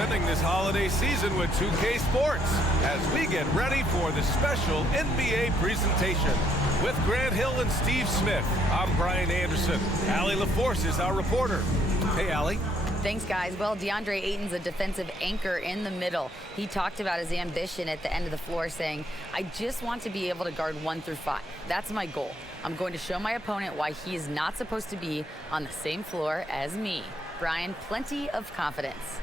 spending this holiday season with 2K Sports as we get ready for the special NBA presentation. With Grant Hill and Steve Smith, I'm Brian Anderson. Allie LaForce is our reporter. Hey, Allie. Thanks, guys. Well, DeAndre Ayton's a defensive anchor in the middle. He talked about his ambition at the end of the floor, saying, I just want to be able to guard 1 through 5. That's my goal. I'm going to show my opponent why he is not supposed to be on the same floor as me. Brian, plenty of confidence.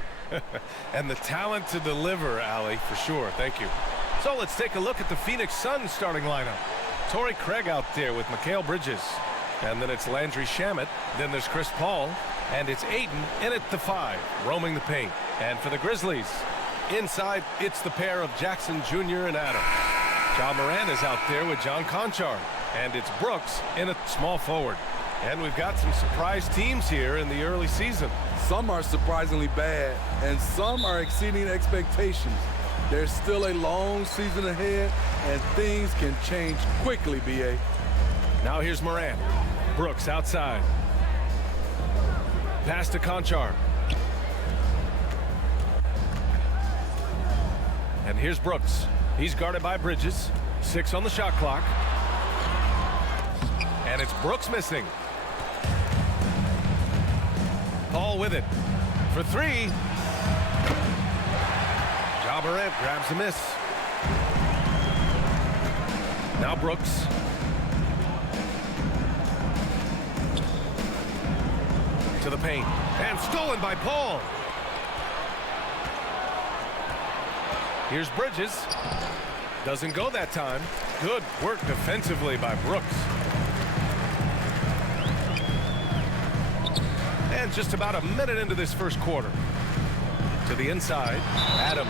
And the talent to deliver, Allie, for sure. Thank you. So let's take a look at the Phoenix Suns starting lineup. Torrey Craig out there with Mikal Bridges. And then it's Landry Shamet. Then there's Chris Paul. And it's Ayton in at the 5, roaming the paint. And for the Grizzlies, inside, it's the pair of Jackson Jr. and Adams. Ja Morant is out there with John Conchar. And it's Brooks in at small forward. And we've got some surprise teams here in the early season. Some are surprisingly bad, and some are exceeding expectations. There's still a long season ahead, and things can change quickly, B.A. Now here's Morant. Brooks outside. Pass to Conchar. And here's Brooks. He's guarded by Bridges. 6 on the shot clock. And it's Brooks missing. Paul with it. For 3. Ja Morant grabs the miss. Now Brooks. To the paint. And stolen by Paul. Here's Bridges. Doesn't go that time. Good work defensively by Brooks. And just about a minute into this first quarter. To the inside, Adams.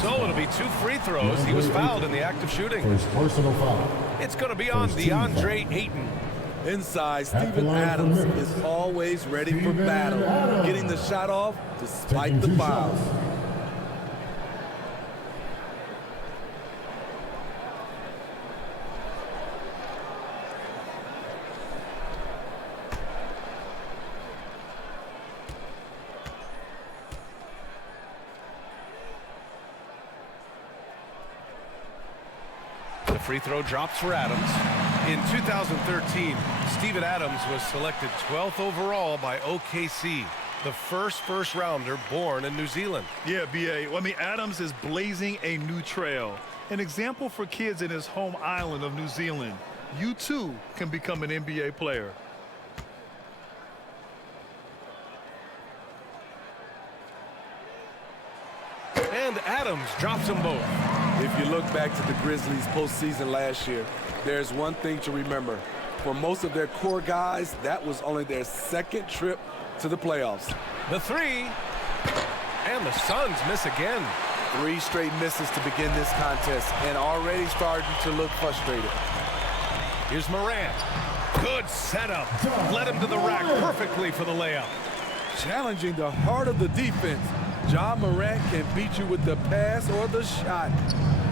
So it'll be 2 free throws. He was fouled in the act of shooting. Personal foul. It's going to be on DeAndre Ayton. Inside, Steven Adams is always ready for battle, getting the shot off despite the fouls. The free throw drops for Adams. In 2013, Steven Adams was selected 12th overall by OKC, the first rounder born in New Zealand. Yeah, B.A. Well, I mean, Adams is blazing a new trail, an example for kids in his home island of New Zealand. You, too, can become an NBA player. And Adams drops them both. If you look back to the Grizzlies postseason last year, there's one thing to remember. For most of their core guys, that was only their 2nd trip to the playoffs. The 3. And the Suns miss again. 3 straight misses to begin this contest, and already starting to look frustrated. Here's Morant. Good setup. Led him to the rack perfectly for the layup. Challenging the heart of the defense. Ja Morant can beat you with the pass or the shot.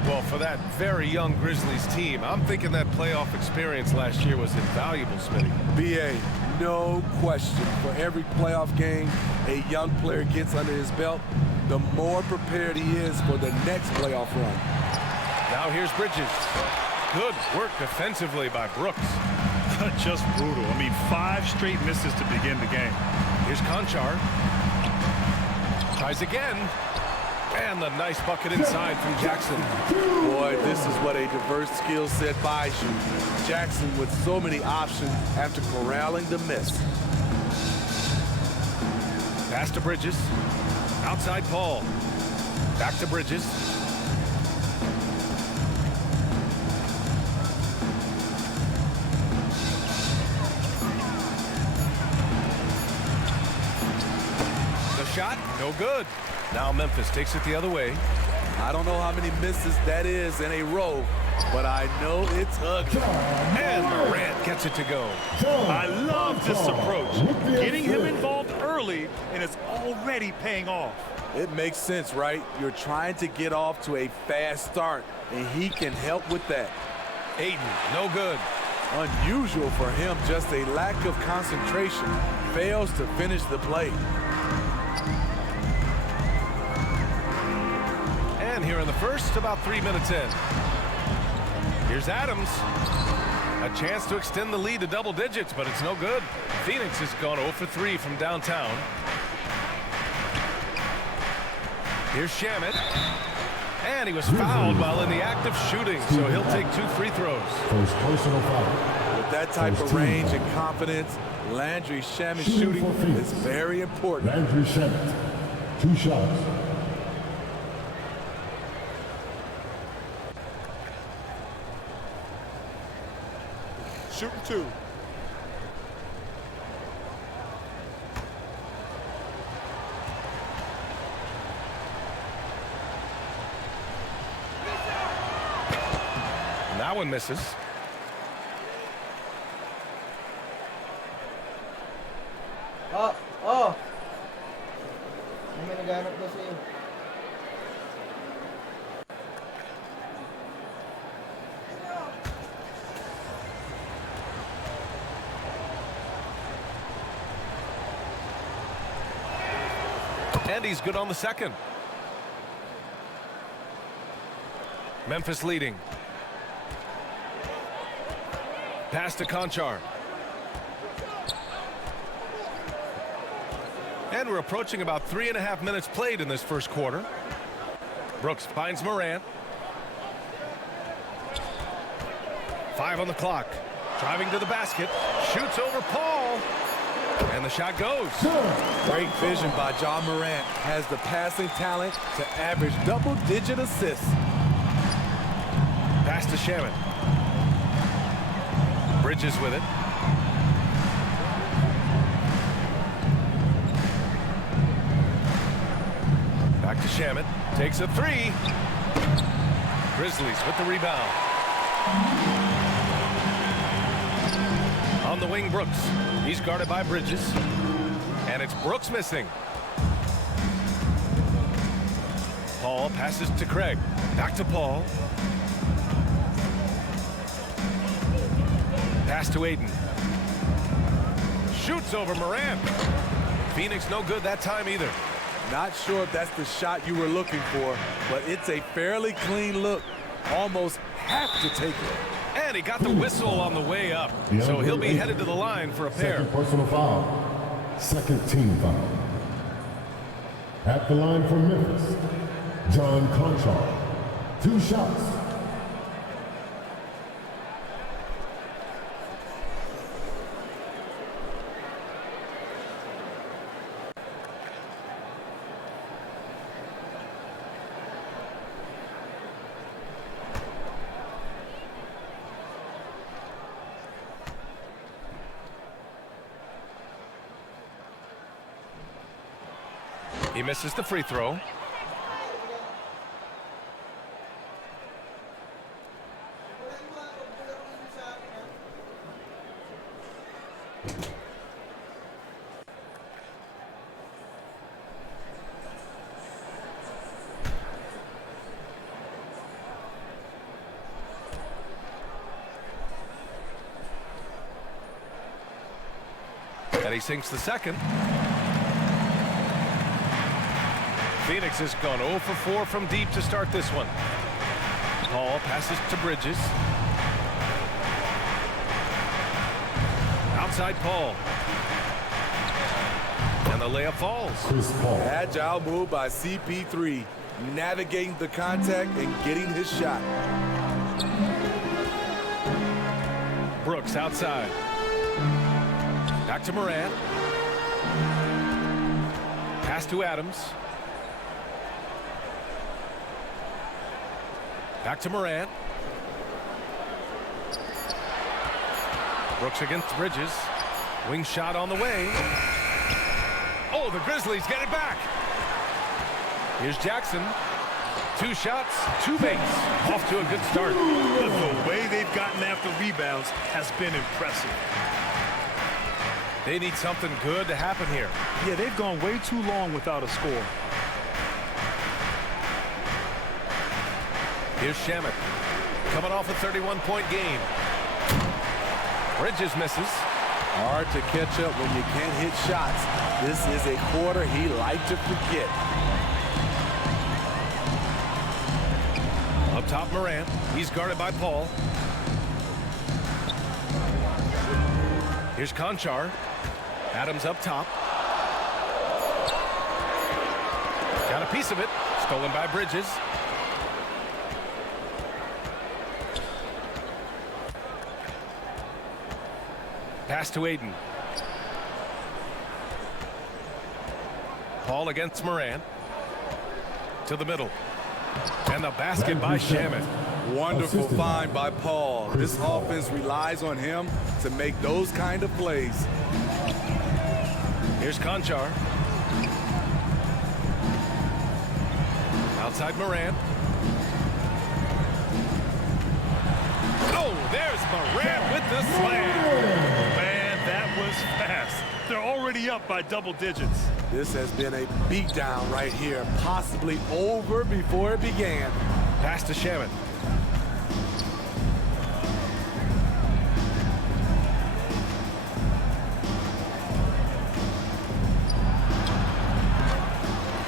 Well, for that very young Grizzlies team, I'm thinking that playoff experience last year was invaluable, Smitty. B.A., no question. For every playoff game a young player gets under his belt, the more prepared he is for the next playoff run. Now here's Bridges. Good work defensively by Brooks. Just brutal. I mean, 5 straight misses to begin the game. Here's Conchar. Tries again. And the nice bucket inside from Jackson. Boy, this is what a diverse skill set buys you. Jackson with so many options after corralling the miss. Pass to Bridges. Outside Paul. Back to Bridges. The shot, no good. Now Memphis takes it the other way. I don't know how many misses that is in a row, but I know it's ugly. And Morant gets it to go. I love this approach. Getting him involved early, and it's already paying off. It makes sense, right? You're trying to get off to a fast start, and he can help with that. Ayton, no good. Unusual for him, just a lack of concentration. Fails to finish the play. again here in the first, about 3 minutes in. Here's Adams. A chance to extend the lead to double digits, but it's no good. Phoenix has gone 0 for 3 from downtown. Here's Shamet. And he was fouled while in the act of shooting, so he'll take 2 free throws. First personal foul. With that type of range and confidence, Landry Shamet's shooting is very important. Landry Shamet, 2 shots. Shooting 2. That one misses. May naghanap na siya. And he's good on the second. Memphis leading. Pass to Conchar. And we're approaching about 3.5 minutes played in this first quarter. Brooks finds Morant. 5 on the clock. Driving to the basket. Shoots over Paul. And the shot goes. Great vision by John Morant. Has the passing talent to average double-digit assists. Pass to Shamet. Bridges with it. Back to Shamet. Takes a 3. Grizzlies with the rebound. On the wing, Brooks. He's guarded by Bridges. And it's Brooks missing. Paul passes to Craig. Back to Paul. Pass to Aiden. Shoots over Morant. Phoenix no good that time either. Not sure if that's the shot you were looking for, but it's a fairly clean look. Almost have to take it. And he got the whistle on the way up. So he'll be headed to the line for a pair. Second personal foul. Second team foul. At the line for Memphis, John Conchar. 2 shots. He misses the free throw. And he sinks the second. Phoenix has gone 0 for 4 from deep to start this one. Paul passes to Bridges. Outside Paul. And the layup falls. Chris Paul. Agile move by CP3, navigating the contact and getting his shot. Brooks outside. Back to Morant. Pass to Adams. Back to Morant. Brooks against Bridges. Wing shot on the way. Oh, the Grizzlies get it back. Here's Jackson. 2 shots, 2 makes. Off to a good start. The way they've gotten after rebounds has been impressive. They need something good to happen here. Yeah, they've gone way too long without a score. Here's Shamet, coming off a 31-point game. Bridges misses. Hard to catch up when you can't hit shots. This is a quarter he liked to forget. top, Morant. He's guarded by Paul. Here's Conchar. Adams up top. Got a piece of it. Stolen by Bridges. Pass to Aiden. Paul against Morant. To the middle. And the basket by Shamet. Wonderful find by Paul. This offense relies on him to make those kind of plays. Here's Conchar. Outside Morant. Oh, there's Morant with the slam. Man, that was fast. They're already up by double digits. This has been a beatdown right here, possibly over before it began. Pass to Shamet.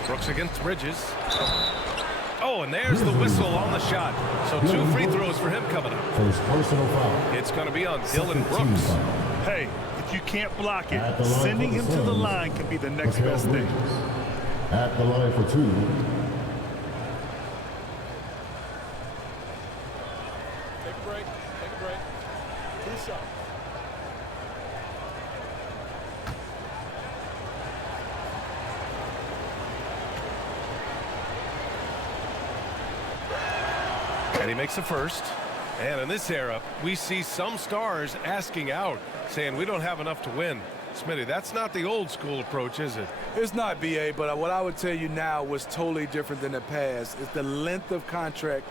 Brooks against Bridges. Oh, and there's the whistle on the shot. So 2 free throws for him coming up. First personal foul. It's going to be on Dylan Brooks. Hey, if you can't block it, sending him to the line can be the next best thing. At the line for 2. Take a break. Take a break. 2 shots. And he makes the first. And in this era, we see some stars asking out, saying we don't have enough to win. Smitty, that's not the old school approach, is it? It's not, BA, but what I would tell you now was totally different than the past. It's the length of contract.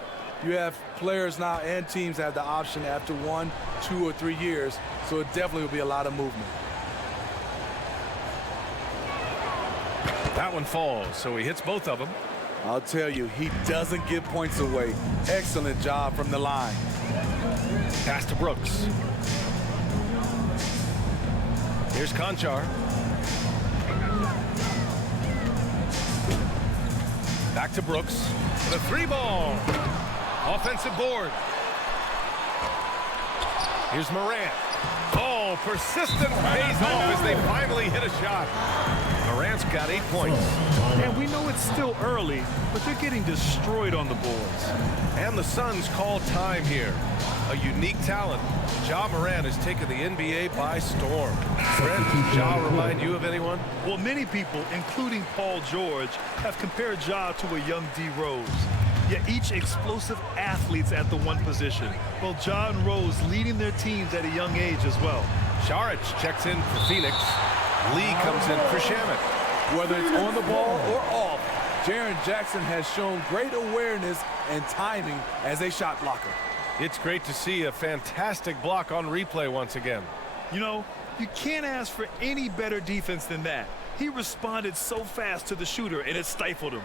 You have players now and teams have the option after 1, 2, or 3 years, so it definitely will be a lot of movement. That one falls, so he hits both of them. I'll tell you, he doesn't give points away. Excellent job from the line. Pass to Brooks. Here's Conchar. Back to Brooks. The 3-ball. Offensive board. Here's Morant. Oh, persistence pays off as they finally hit a shot. Morant's got 8 points. And we know it's still early, but they're getting destroyed on the boards. And the Suns call time here. A unique talent. Ja Morant has taken the NBA by storm. Brent, does Ja remind you of anyone? Well, many people, including Paul George, have compared Ja to a young D. Rose. Yet each explosive athletes at the one position. Well, Ja and Rose leading their teams at a young age as well. Saric checks in for Phoenix. Lee comes in for Shamet. Whether it's on the ball or off, Jaren Jackson has shown great awareness and timing as a shot blocker. It's great to see a fantastic block on replay once again. You know, you can't ask for any better defense than that. He responded so fast to the shooter, and it stifled him.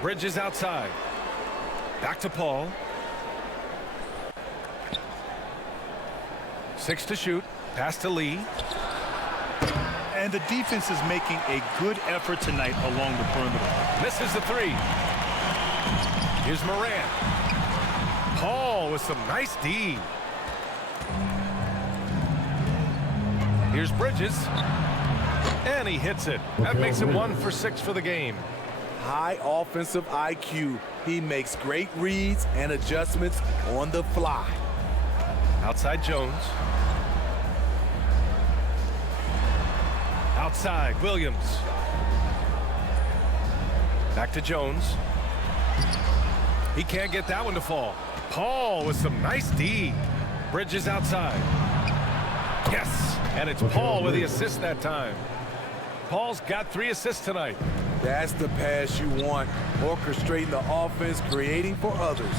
Bridges outside. Back to Paul. 6 to shoot. Pass to Lee. And the defense is making a good effort tonight along the perimeter. Misses the 3. Here's Morant. Paul with some nice D. Here's Bridges. And he hits it. That makes it 1 for 6 for the game. High offensive IQ. He makes great reads and adjustments on the fly. Outside Jones. Outside Williams. Back to Jones. He can't get that one to fall. Paul with some nice D. Bridges outside. Yes, and it's Paul with the assist that time. Paul's got 3 assists tonight. That's the pass you want. Orchestrating the offense, creating for others.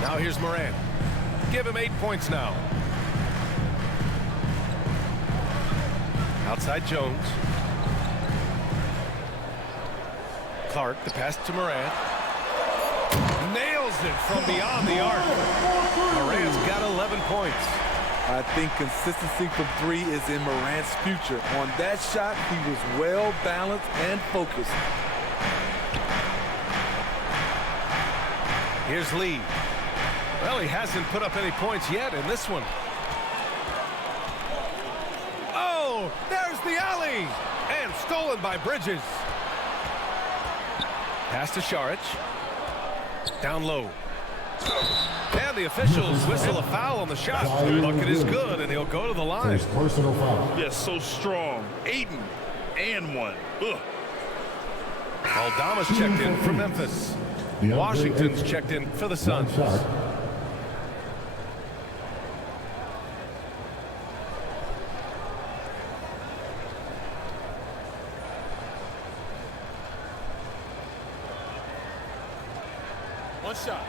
Now here's Morant. Give him 8 points now. Outside Jones. Clark, the pass to Morant. Nails it from beyond the arc. Morant's got 11 points. I think consistency from three is in Morant's future. On that shot, he was well balanced and focused. Here's Lee. Well, he hasn't put up any points yet in this one. Oh, there's the alley. And stolen by Bridges. Pass to Šarić. Down low. And the officials whistle a foul on the shot. The bucket is good, and he'll go to the line. First personal foul. Yes, so strong. Ayton and one. Ugh. Aldama's checked in for Memphis. Washington's checked in for the Suns. One shot.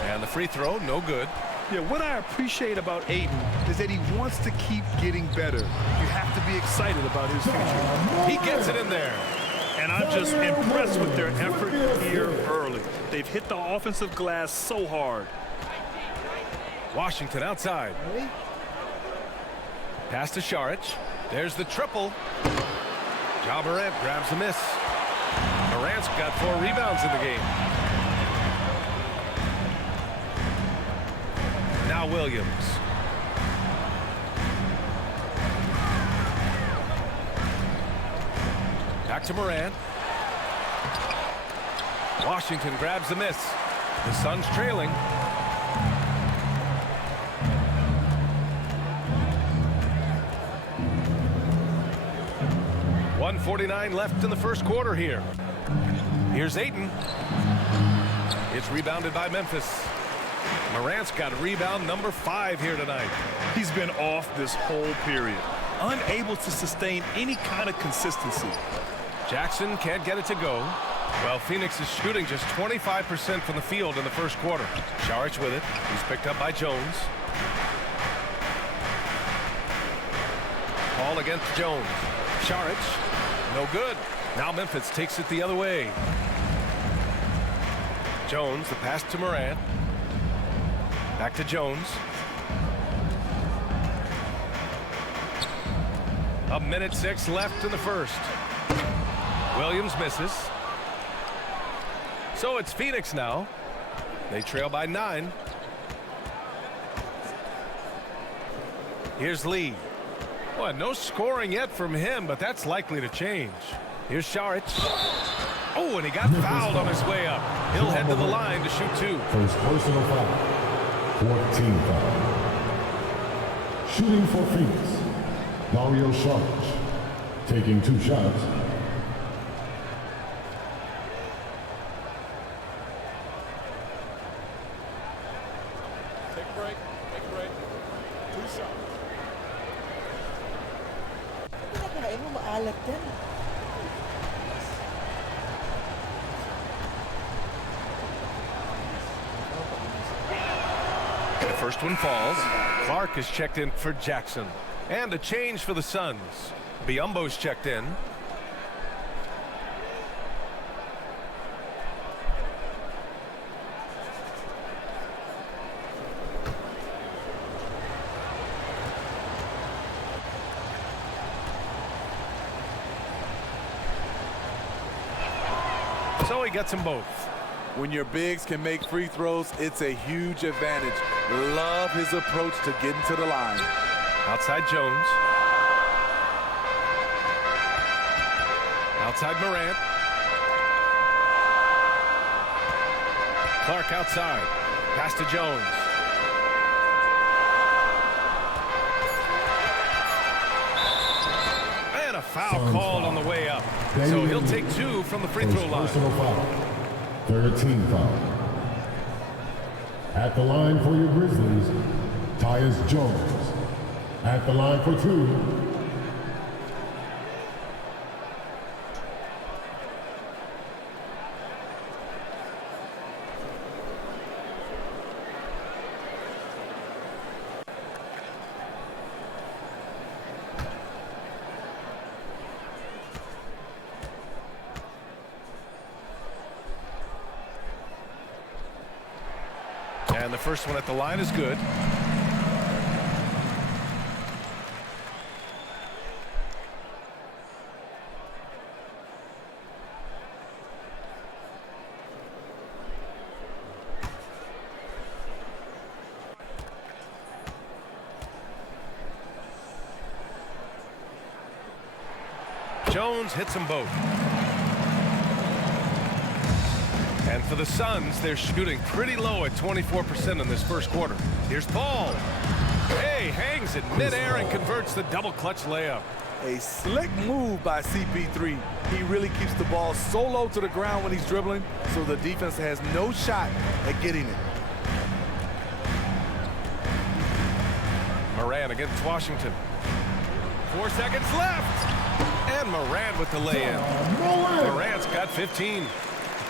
And the free throw, no good. Yeah, what I appreciate about Ayton is that he wants to keep getting better. You have to be excited about his future. He gets it in there. And I'm just impressed with their effort here early. They've hit the offensive glass so hard. Washington outside. Pass to Šarić. There's the triple. Ja Morant grabs the miss. Morant's got 4 rebounds in the game. Now Williams. Back to Morant. Washington grabs the miss. The Suns trailing. .149 left in the first quarter here. Here's Ayton. It's rebounded by Memphis. Morant's got rebound number 5 here tonight. He's been off this whole period, unable to sustain any kind of consistency. Jackson can't get it to go. Well, Phoenix is shooting just 25% from the field in the first quarter. Šarić with it. He's picked up by Jones. Ball against Jones. Šarić. No good. Now Memphis takes it the other way. Jones, the pass to Morant. Back to Jones. A minute 6 left in the first. Williams misses. So it's Phoenix now. They trail by 9. Here's Lee. Well, no scoring yet from him, but that's likely to change. Here's Šarić. Oh, and he got fouled on his way up. He'll head to the line to shoot 2. First personal foul. 14 foul. Shooting for Phoenix. Dario Šarić. Taking 2 shots. Take a break. Take a break. 2 shots. Pinakain mo maalat yan. The first one falls. Clark is checked in for Jackson. And a change for the Suns. Biyombo's checked in. So he gets them both. When your bigs can make free throws, it's a huge advantage. Love his approach to getting to the line. Outside Jones. Outside Morant. Clark outside. Pass to Jones. And a foul called on the way up. So he'll take 2 from the free throw line. Personal foul. 13 foul. At the line for your Grizzlies, Tyus Jones. At the line for 2. And the first one at the line is good. Jones hits them both. And for the Suns, they're shooting pretty low at 24% in this first quarter. Here's Paul. Hey, hangs it midair and converts the double clutch layup. A slick move by CP3. He really keeps the ball so low to the ground when he's dribbling, so the defense has no shot at getting it. Morant against Washington. 4 seconds left. And Morant with the lay-in. Morant's got 15.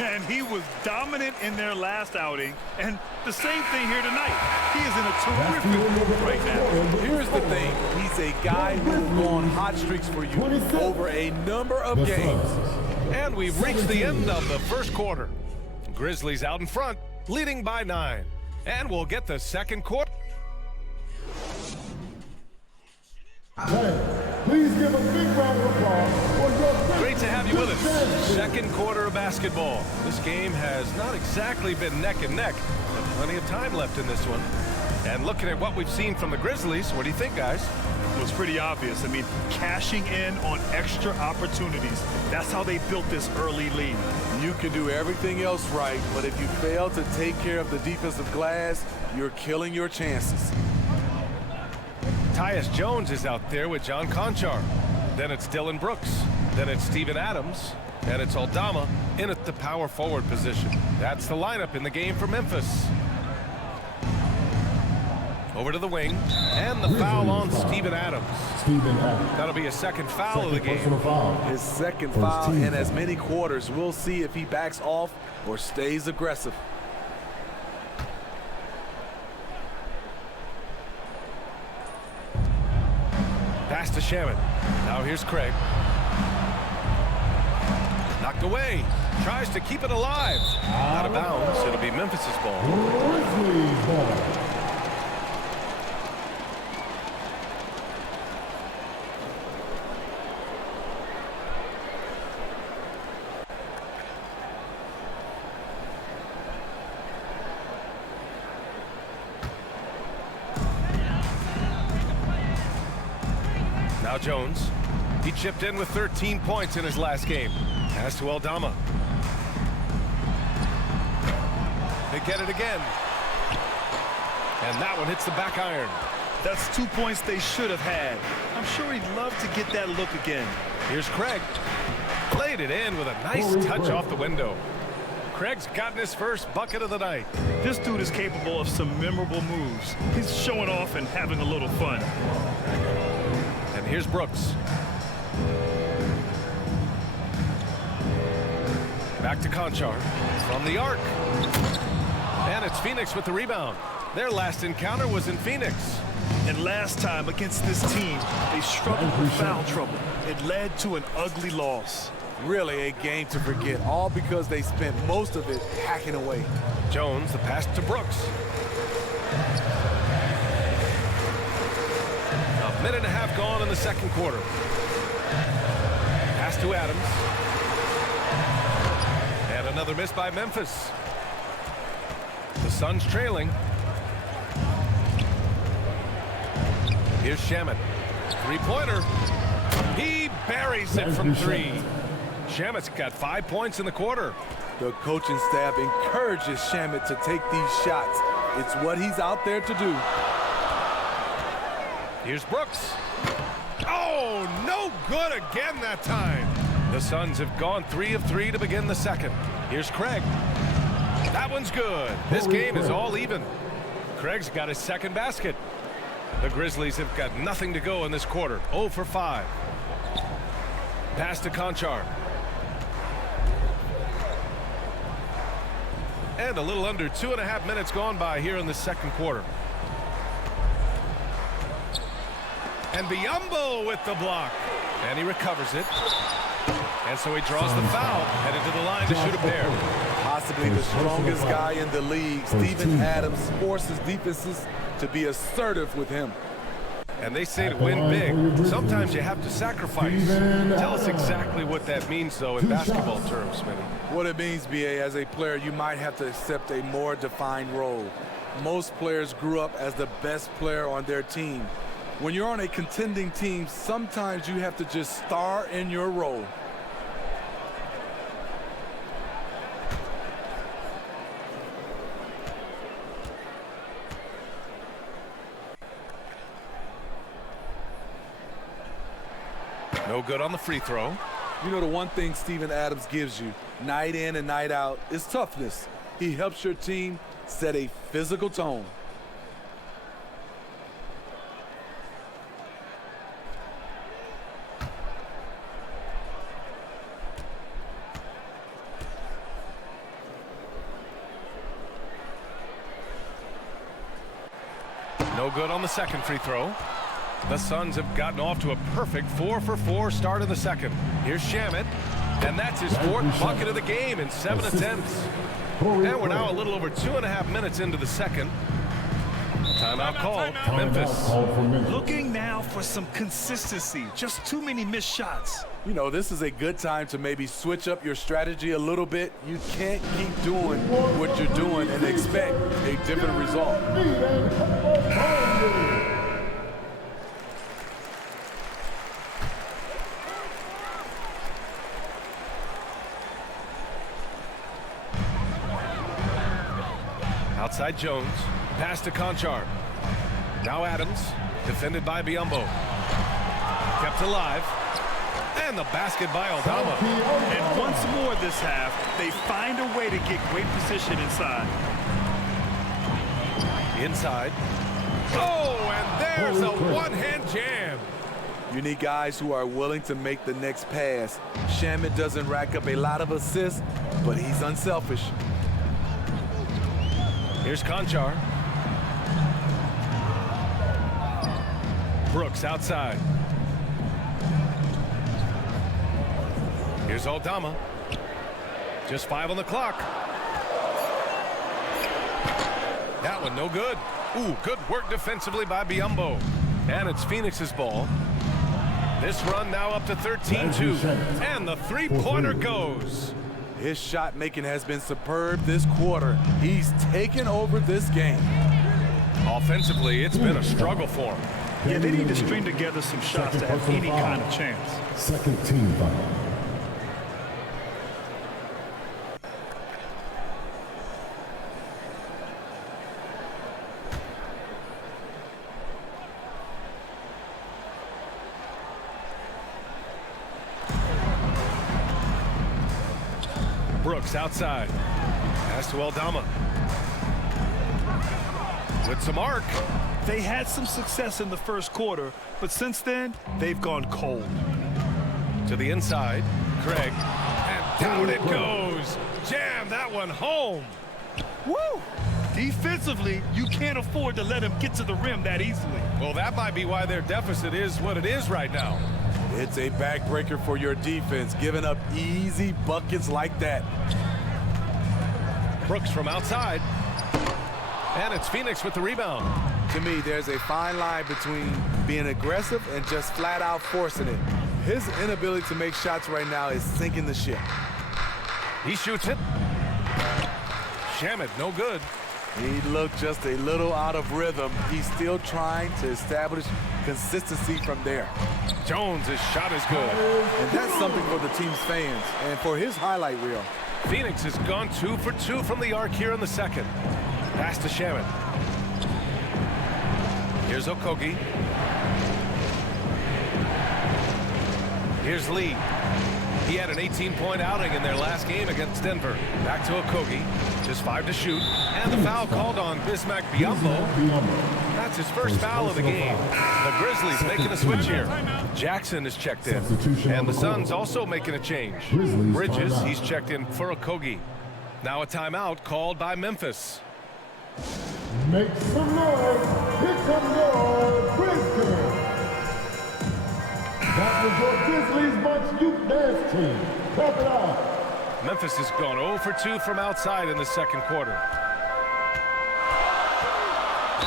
And he was dominant in their last outing. And the same thing here tonight. He is in a terrific mood right now. Here's the thing. He's a guy who will go on hot streaks for you over a number of games. And we've reached the end of the first quarter. Grizzlies out in front, leading by 9. And we'll get the second quarter. Please give a big round of applause for your Great to have you with us. Second quarter of basketball. This game has not exactly been neck and neck, but plenty of time left in this one. And looking at what we've seen from the Grizzlies, what do you think, guys? It was pretty obvious. I mean, cashing in on extra opportunities. That's how they built this early lead. You can do everything else right, but if you fail to take care of the defensive glass, you're killing your chances. Tyus Jones is out there with John Conchar. Then it's Dylan Brooks. Then it's Steven Adams. And it's Aldama in at the power forward position. That's the lineup in the game for Memphis. Over to the wing. And the foul on Steven Adams. That'll be a second foul of the game. His second foul in as many quarters. We'll see if he backs off or stays aggressive. Pass to Shaman. Now here's Craig. Knocked away. Tries to keep it alive. Out of bounds. It'll be Memphis's ball. Now Jones. He chipped in with 13 points in his last game. Pass to Aldama. They get it again. And that one hits the back iron. That's 2 points they should have had. I'm sure he'd love to get that look again. Here's Craig. Played it in with a nice touch off the window. Craig's gotten his first bucket of the night. This dude is capable of some memorable moves. He's showing off and having a little fun. And here's Brooks. Back to Conchar. From the arc. And it's Phoenix with the rebound. Their last encounter was in Phoenix. And last time against this team, they struggled with foul trouble. It led to an ugly loss. Really a game to forget, all because they spent most of it hacking away. Jones, the pass to Brooks. A minute and a half gone in the second quarter. Pass to Adams. And another miss by Memphis. The Suns trailing. Here's Shaman. Three-pointer. He buries it from three. Shamit's got 5 points in the quarter. The coaching staff encourages Shamit to take these shots. It's what he's out there to do. Here's Brooks. Oh, no good again that time. The Suns have gone 3 of 3 to begin the second. Here's Craig. That one's good. This game is all even. Craig's got his second basket. The Grizzlies have got nothing to go in this quarter. 0 for 5. Pass to Conchar. And a little under 2.5 minutes gone by here in the second quarter. And Biyombo with the block. And he recovers it. And so he draws the foul, headed to the line to shoot a pair. Possibly the strongest guy in the league, Steven Adams forces defenses to be assertive with him. And they say to win big, sometimes you have to sacrifice. Tell us exactly what that means, though, in basketball terms, Smitty. What it means, BA, as a player, you might have to accept a more defined role. Most players grew up as the best player on their team. When you're on a contending team, sometimes you have to just star in your role. No good on the free throw. You know, the one thing Steven Adams gives you, night in and night out, is toughness. He helps your team set a physical tone. No good on the second free throw. The Suns have gotten off to a perfect 4-for-4 start in the second. Here's Shamet, and that's his fourth bucket of the game in 7 attempts. And we're now a little over 2.5 minutes into the second. Timeout called. Memphis. Looking now for some consistency. Just too many missed shots. You know, this is a good time to maybe switch up your strategy a little bit. You can't keep doing what you're doing and expect a different result. Outside Jones, pass to Conchard. Now Adams, defended by Biyombo. Kept alive, and the basket by Aldama. And once more this half, they find a way to get great position inside. Inside. Oh, and there's a one-hand jam. You need guys who are willing to make the next pass. Shamet doesn't rack up a lot of assists, but he's unselfish. Here's Conchar. Brooks outside. Here's Aldama. Just 5 on the clock. That one no good. Ooh, good work defensively by Biyombo. And it's Phoenix's ball. This run now up to 13-2. And the three-pointer goes. His shot making has been superb this quarter. He's taken over this game. Offensively, it's been a struggle for him. Yeah, they need to string together some shots to have any kind of chance. Second team foul. Brooks outside. Pass to Aldama. With some arc. They had some success in the first quarter, but since then, they've gone cold. To the inside. Craig. And down it goes. Jam that one home. Woo! Defensively, you can't afford to let him get to the rim that easily. Well, that might be why their deficit is what it is right now. It's a backbreaker for your defense, giving up easy buckets like that. Brooks from outside. And it's Phoenix with the rebound. To me, there's a fine line between being aggressive and just flat out forcing it. His inability to make shots right now is sinking the ship. He shoots it. Shamet, no good. He looked just a little out of rhythm. He's still trying to establish consistency from there. Jones' shot is good. And that's something for the team's fans and for his highlight reel. Phoenix has gone 2 for 2 from the arc here in the second. Pass to Shamet. Here's Okogie. Here's Lee. He had an 18-point outing in their last game against Denver. Back to Okogie. Just 5 to shoot. And the foul called on Bismack Biyombo. That's his first foul of the game. The Grizzlies making a switch here. Jackson is checked in. And the Suns also making a change. Bridges, he's checked in for Okogie. Now a timeout called by Memphis. Make some noise. Here comes your Grizzlies. That was your Grizzlies Bunch Youth Dance Team. Clap it up. Memphis has gone 0 for 2 from outside in the second quarter.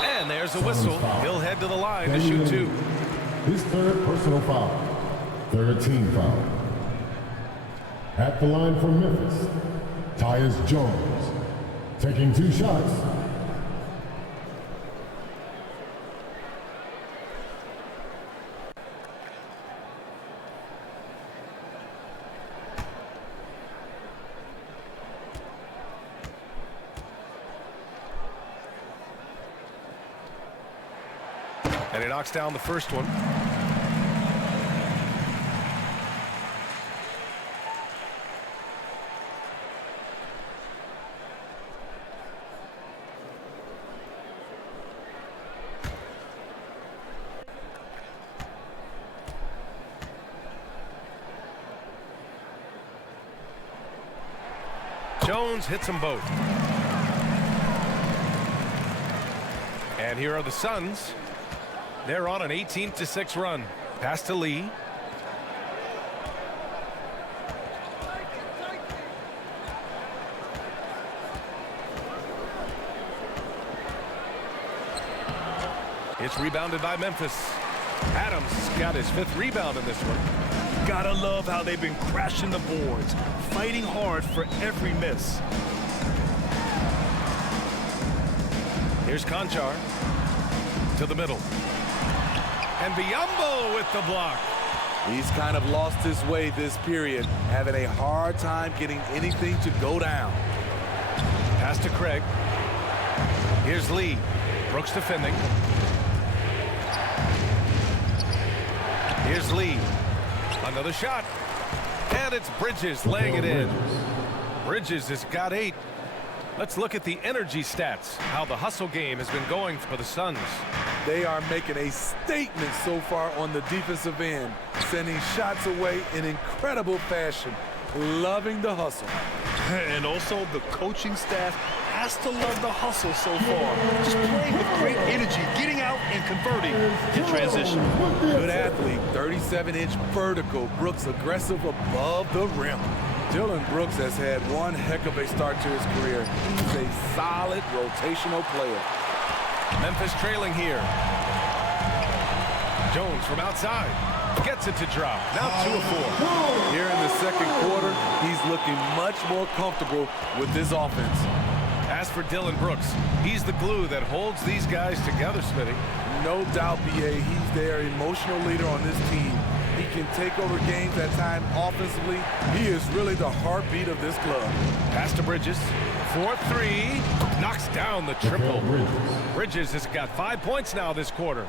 And there's a whistle. He'll head to the line to shoot 2. His third personal foul. Third team foul. At the line for Memphis, Tyus Jones. Taking 2 shots. And he knocks down the first one. Jones hits them both. And here are the Suns. They're on an 18-6 run. Pass to Lee. It's rebounded by Memphis. Adams got his 5th rebound in this one. Gotta love how they've been crashing the boards, fighting hard for every miss. Here's Conchar to the middle. And Biyombo with the block. He's kind of lost his way this period, having a hard time getting anything to go down. Pass to Craig. Here's Lee. Brooks defending. Here's Lee. Another shot. And it's Bridges laying it in. Bridges has got 8. Let's look at the energy stats, how the hustle game has been going for the Suns. They are making a statement so far on the defensive end, sending shots away in incredible fashion. Loving the hustle. And also the coaching staff has to love the hustle so far. Just playing with great energy, getting out and converting in transition. Good athlete, 37-inch vertical. Brooks aggressive above the rim. Dylan Brooks has had one heck of a start to his career. He's a solid rotational player. Memphis trailing here. Jones from outside. Gets it to drop. Now 2 of 4. Here in the second quarter, he's looking much more comfortable with this offense. As for Dylan Brooks, he's the glue that holds these guys together, Smitty. No doubt, BA, he's their emotional leader on this team. He can take over games at times offensively. He is really the heartbeat of this club. Pass to Bridges. 4-3. Knocks down the triple. Bridges has got 5 points now this quarter.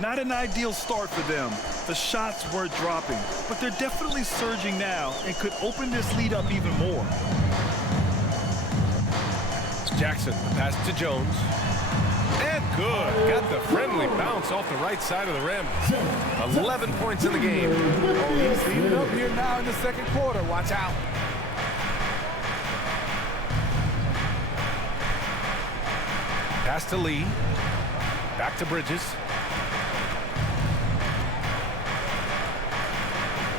Not an ideal start for them. The shots weren't dropping, but they're definitely surging now and could open this lead up even more. Jackson, the pass to Jones. And good. Got the friendly bounce off the right side of the rim. 11 points in the game. Oh, he's heating up here now in the second quarter. Watch out. Pass to Lee. Back to Bridges.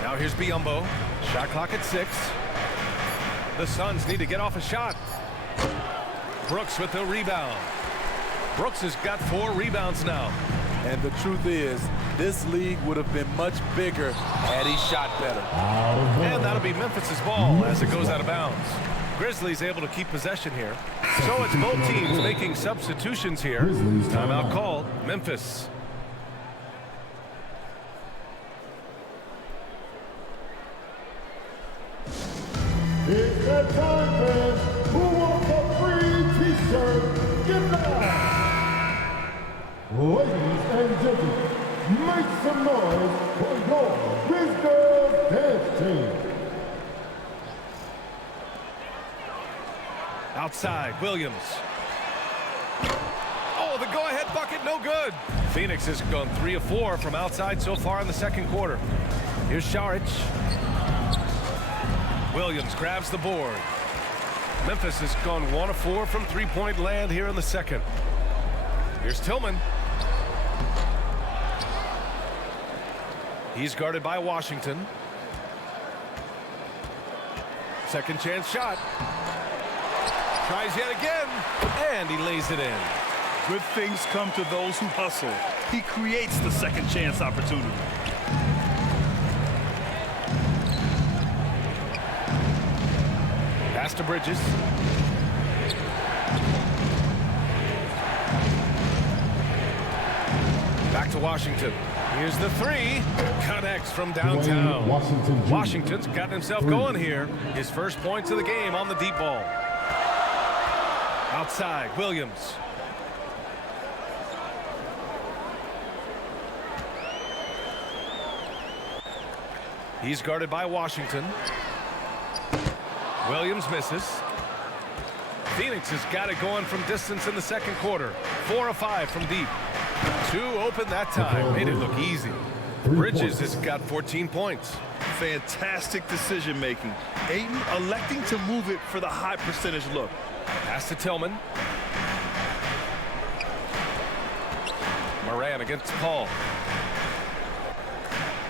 Now here's Biyombo. Shot clock at 6. The Suns need to get off a shot. Brooks with the rebound. Brooks has got 4 rebounds now. And the truth is, this league would have been much bigger had he shot better. And that'll be Memphis's ball as it goes out of bounds. Grizzlies able to keep possession here. So it's both teams making substitutions here. Timeout called. Memphis. It's that time, fans. Who wants a free t-shirt? Get back! Ladies and gentlemen, make some noise for your Grizzlies dance team. Outside, Williams. Oh, the go-ahead bucket, no good. Phoenix has gone 3 of 4 from outside so far in the second quarter. Here's Šarić. Williams grabs the board. Memphis has gone 1 of 4 from three-point land here in the second. Here's Tillman. He's guarded by Washington. Second chance shot. Tries yet again, and he lays it in. Good things come to those who hustle. He creates the second chance opportunity. Pass to Bridges. Back to Washington. Here's the three. Connects from downtown. Washington's gotten himself going here. His first points of the game on the deep ball. Outside, Williams. He's guarded by Washington. Williams misses. Phoenix has got it going from distance in the second quarter. 4 of 5 from deep. 2 open that time. Made it look easy. Bridges has got 14 points. Fantastic decision making. Ayton electing to move it for the high percentage look. Pass to Tillman. Morant against Paul.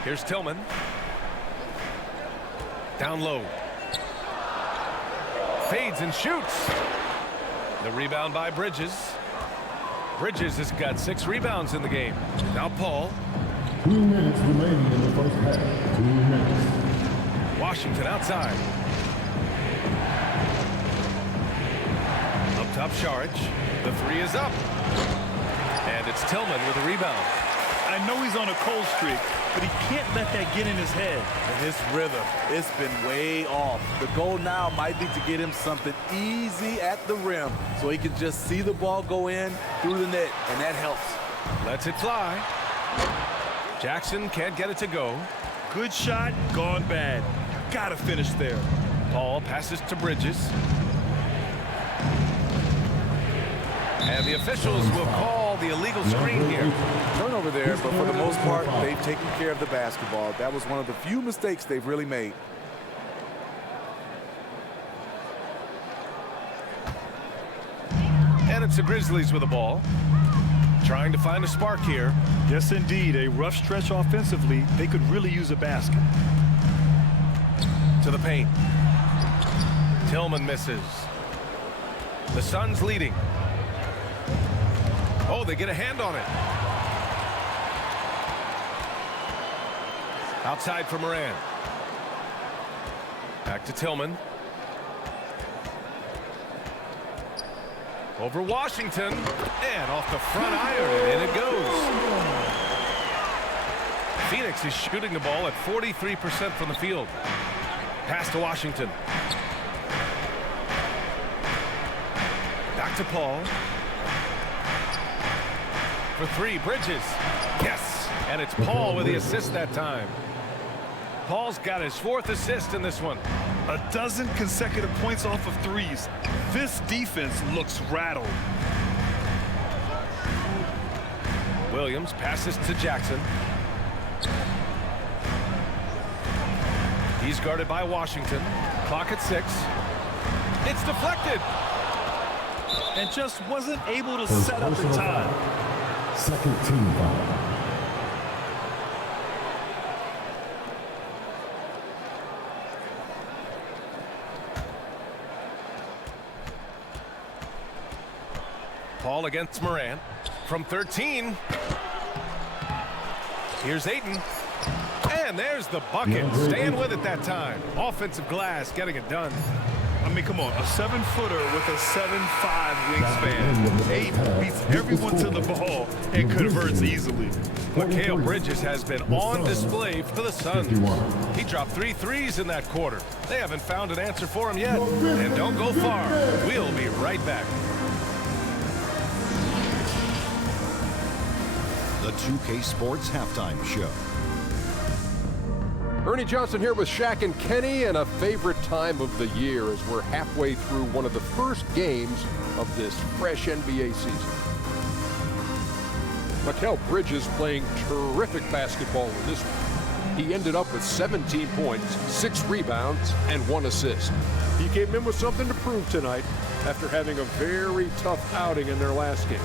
Here's Tillman. Down low. Fades and shoots. The rebound by Bridges. Bridges has got 6 rebounds in the game. Now Paul. 2 minutes remaining in the first half. 2 minutes. Washington outside. Up top, Sharge. The 3 is up. And it's Tillman with a rebound. I know he's on a cold streak, but he can't let that get in his head. And his rhythm, it's been way off. The goal now might be to get him something easy at the rim so he can just see the ball go in through the net, and that helps. Lets it fly. Jackson can't get it to go. Good shot, gone bad. Gotta finish there. Paul passes to Bridges. And the officials will call the illegal screen here. Turnover there, but for the most part, they've taken care of the basketball. That was one of the few mistakes they've really made. And it's the Grizzlies with the ball. Trying to find a spark here. Yes, indeed. A rough stretch offensively. They could really use a basket. To the paint. Tillman misses. The Suns leading. Oh, they get a hand on it. Outside for Morant. Back to Tillman. Over Washington. And off the front iron, and in it goes. Phoenix is shooting the ball at 43% from the field. Pass to Washington. Back to Paul. For 3, Bridges. Yes, and it's Paul with the assist that time. Paul's got his 4th assist in this one. 12 consecutive points off of 3s. This defense looks rattled. Williams passes to Jackson. He's guarded by Washington. Clock at 6. It's deflected. And just wasn't able to set up in time. Second team foul. Paul against Morant. From 13. Here's Ayton. And there's the bucket. Staying with it that time. Offensive glass getting it done. I mean, come on, a 7-footer with a 7'5" wingspan. Ayton beats everyone to the ball and converts easily. Mikal Bridges has been on display for the Suns. He dropped 3 threes in that quarter. They haven't found an answer for him yet. And don't go far. We'll be right back. The 2K Sports Halftime Show. Ernie Johnson here with Shaq and Kenny, and a favorite time of the year as we're halfway through one of the first games of this fresh NBA season. Mikal Bridges playing terrific basketball in this one. He ended up with 17 points, 6 rebounds, and 1 assist. He came in with something to prove tonight after having a very tough outing in their last game.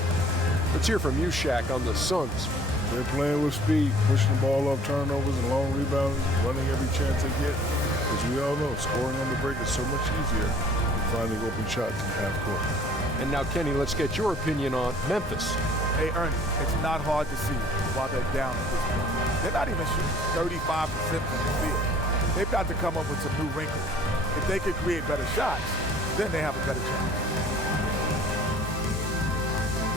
Let's hear from you, Shaq, on the Suns. They're playing with speed, pushing the ball off turnovers and long rebounds, running every chance they get. As we all know, scoring on the break is so much easier than finding open shots in half court. And now, Kenny, let's get your opinion on Memphis. Hey, Ernie, it's not hard to see while they're down at this point. They're not even shooting 35% from the field. They've got to come up with some new wrinkles. If they could create better shots, then they have a better chance.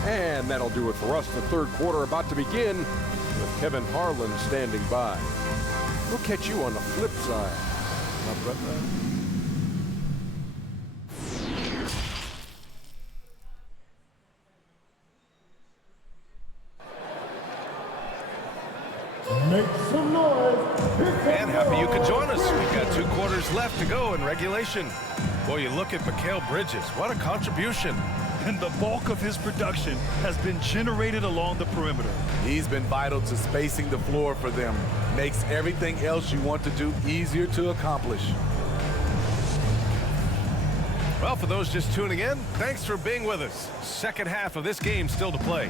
And that'll do it for us. The third quarter about to begin with Kevin Harlan standing by. We'll catch you on the flip side. My brother. Make some noise. And happy you could join us. We've got 2 quarters left to go in regulation. Boy, you look at Mikal Bridges. What a contribution. And the bulk of his production has been generated along the perimeter. He's been vital to spacing the floor for them. Makes everything else you want to do easier to accomplish. Well, for those just tuning in, thanks for being with us. Second half of this game still to play.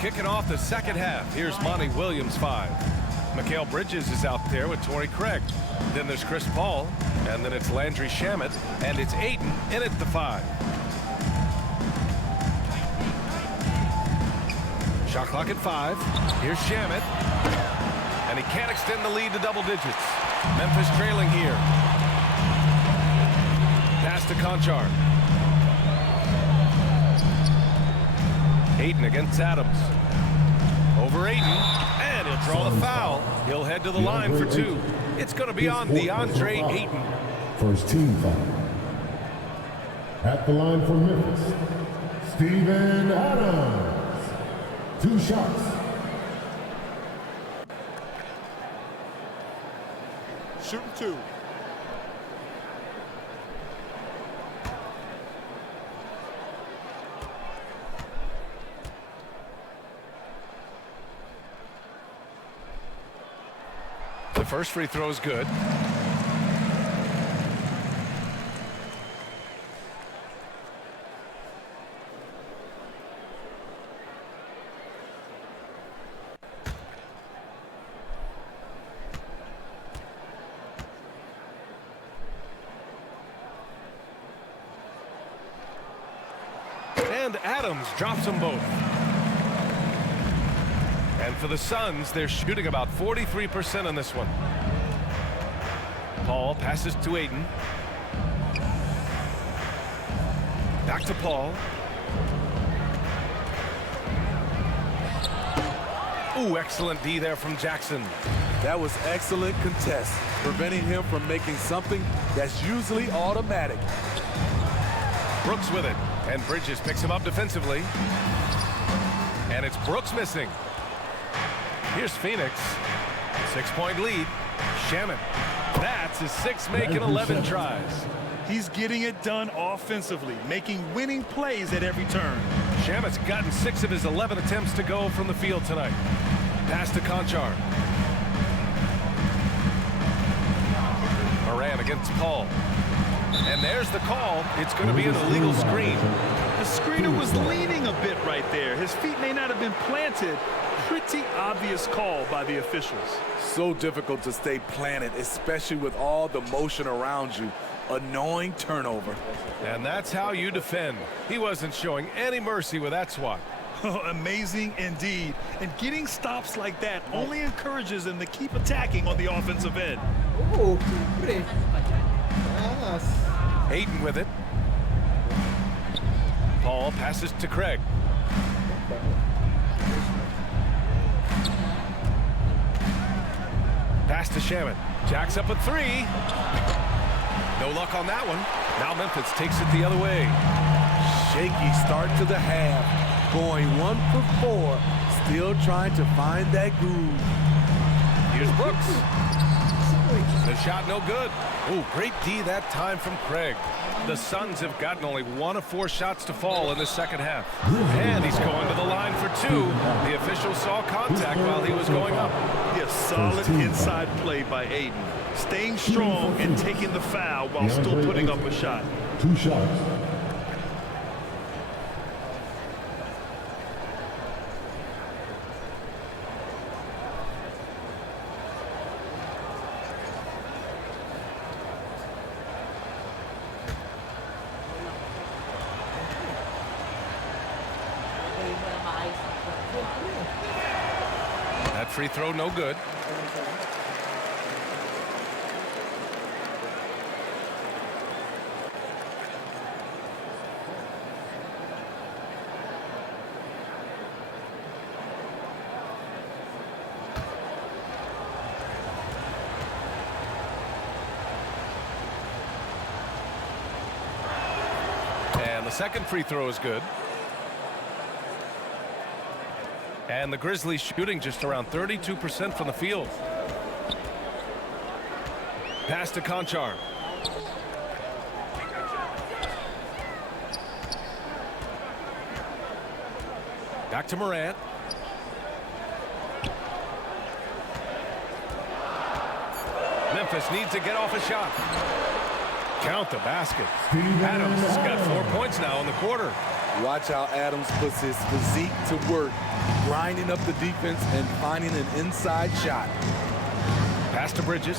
Kicking off the second half, here's Monty Williams 5. Mikal Bridges is out there with Torrey Craig. Then there's Chris Paul, and then it's Landry Shamet, and it's Ayton in at the 5. Shot clock at 5. Here's Shamet, and he can't extend the lead to double digits. Memphis trailing here. Pass to Conchar. Ayton against Adams. Over Ayton, and he'll draw the foul. He'll head to the line for 2. It's going to be on DeAndre Ayton. First team foul. At the line for Memphis, Steven Adams. 2 shots. Shooting 2. The first free throw is good. And Adams drops them both. And for the Suns, they're shooting about 43% on this one. Paul passes to Ayton. Back to Paul. Ooh, excellent D there from Jackson. That was excellent contest, preventing him from making something that's usually automatic. Brooks with it, and Bridges picks him up defensively. And it's Brooks missing. Here's Phoenix. 6-point lead. Shamet. That's his 6th make in 11 tries. He's getting it done offensively, making winning plays at every turn. Shamet's gotten 6 of his 11 attempts to go from the field tonight. Pass to Conchar. Morant against Paul. And there's the call. It's going to be an illegal screen. The screener was leaning a bit right there. His feet may not have been planted. Pretty obvious call by the officials. So difficult to stay planted, especially with all the motion around you. Annoying turnover. And that's how you defend. He wasn't showing any mercy with that swat. Amazing indeed. And getting stops like that only encourages them to keep attacking on the offensive end. Oh, siyempre. Angas. Ayton with it. Paul passes to Craig. Pass to Shamet. Jacks up a 3. No luck on that one. Now Memphis takes it the other way. Shaky start to the half. Going 1 for 4. Still trying to find that groove. Here's Brooks. The shot no good. Ooh, great D that time from Craig. The Suns have gotten only 1 of 4 shots to fall in the second half. And he's going to the line for 2. The official saw contact while he was going up. Yes, solid inside play by Ayton. Staying strong and taking the foul while still putting up a shot. 2 shots. That free throw, no good. And the second free throw is good. And the Grizzlies shooting just around 32% from the field. Pass to Conchar. Back to Morant. Memphis needs to get off a shot. Count the basket. Adams has got 4 points now in the quarter. Watch how Adams puts his physique to work, grinding up the defense and finding an inside shot. Pass to Bridges.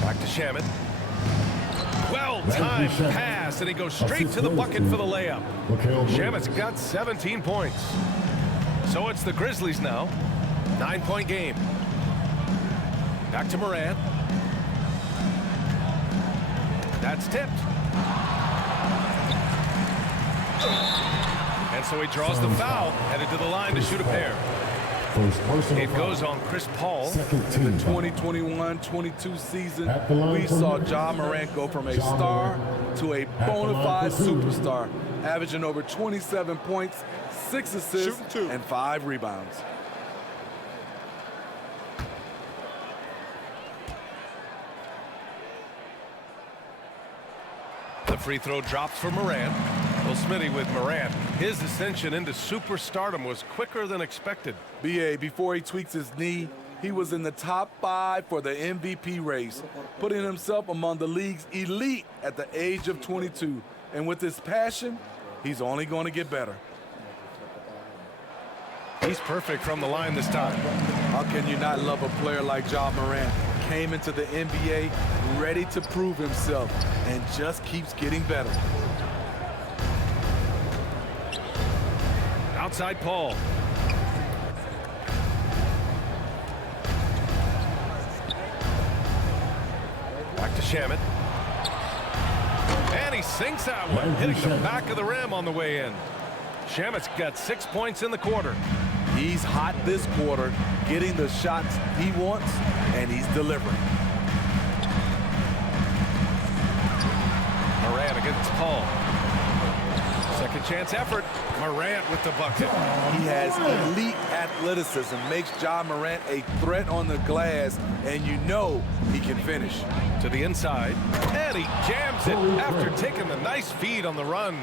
Back to Shamet. Well-timed pass, and he goes straight to the bucket for the layup. Shamet's got 17 points. So it's the Grizzlies now. 9-point game. Back to Morant. That's tipped. And so he draws the foul, headed to the line to shoot a pair. It goes on Chris Paul. In the 2021-22 season, we saw Ja Morant go from a star to a bona fide superstar, averaging over 27 points, 6 assists, and 5 rebounds. The free throw drops for Morant. Well, Smitty, with Morant, his ascension into superstardom was quicker than expected. BA, before he tweaks his knee, he was in the top 5 for the MVP race, putting himself among the league's elite at the age of 22. And with his passion, he's only going to get better. He's perfect from the line this time. How can you not love a player like Ja Morant? Came into the NBA ready to prove himself and just keeps getting better. Outside Paul. Back to Shamet. And he sinks that one, hitting the back of the rim on the way in. Shamet's got 6 points in the quarter. He's hot this quarter, getting the shots he wants, and he's delivering. Morant against Paul. Second chance effort. Morant with the bucket. He has elite athleticism, makes Ja Morant a threat on the glass, and you know he can finish. To the inside, and he jams it after taking the nice feed on the run.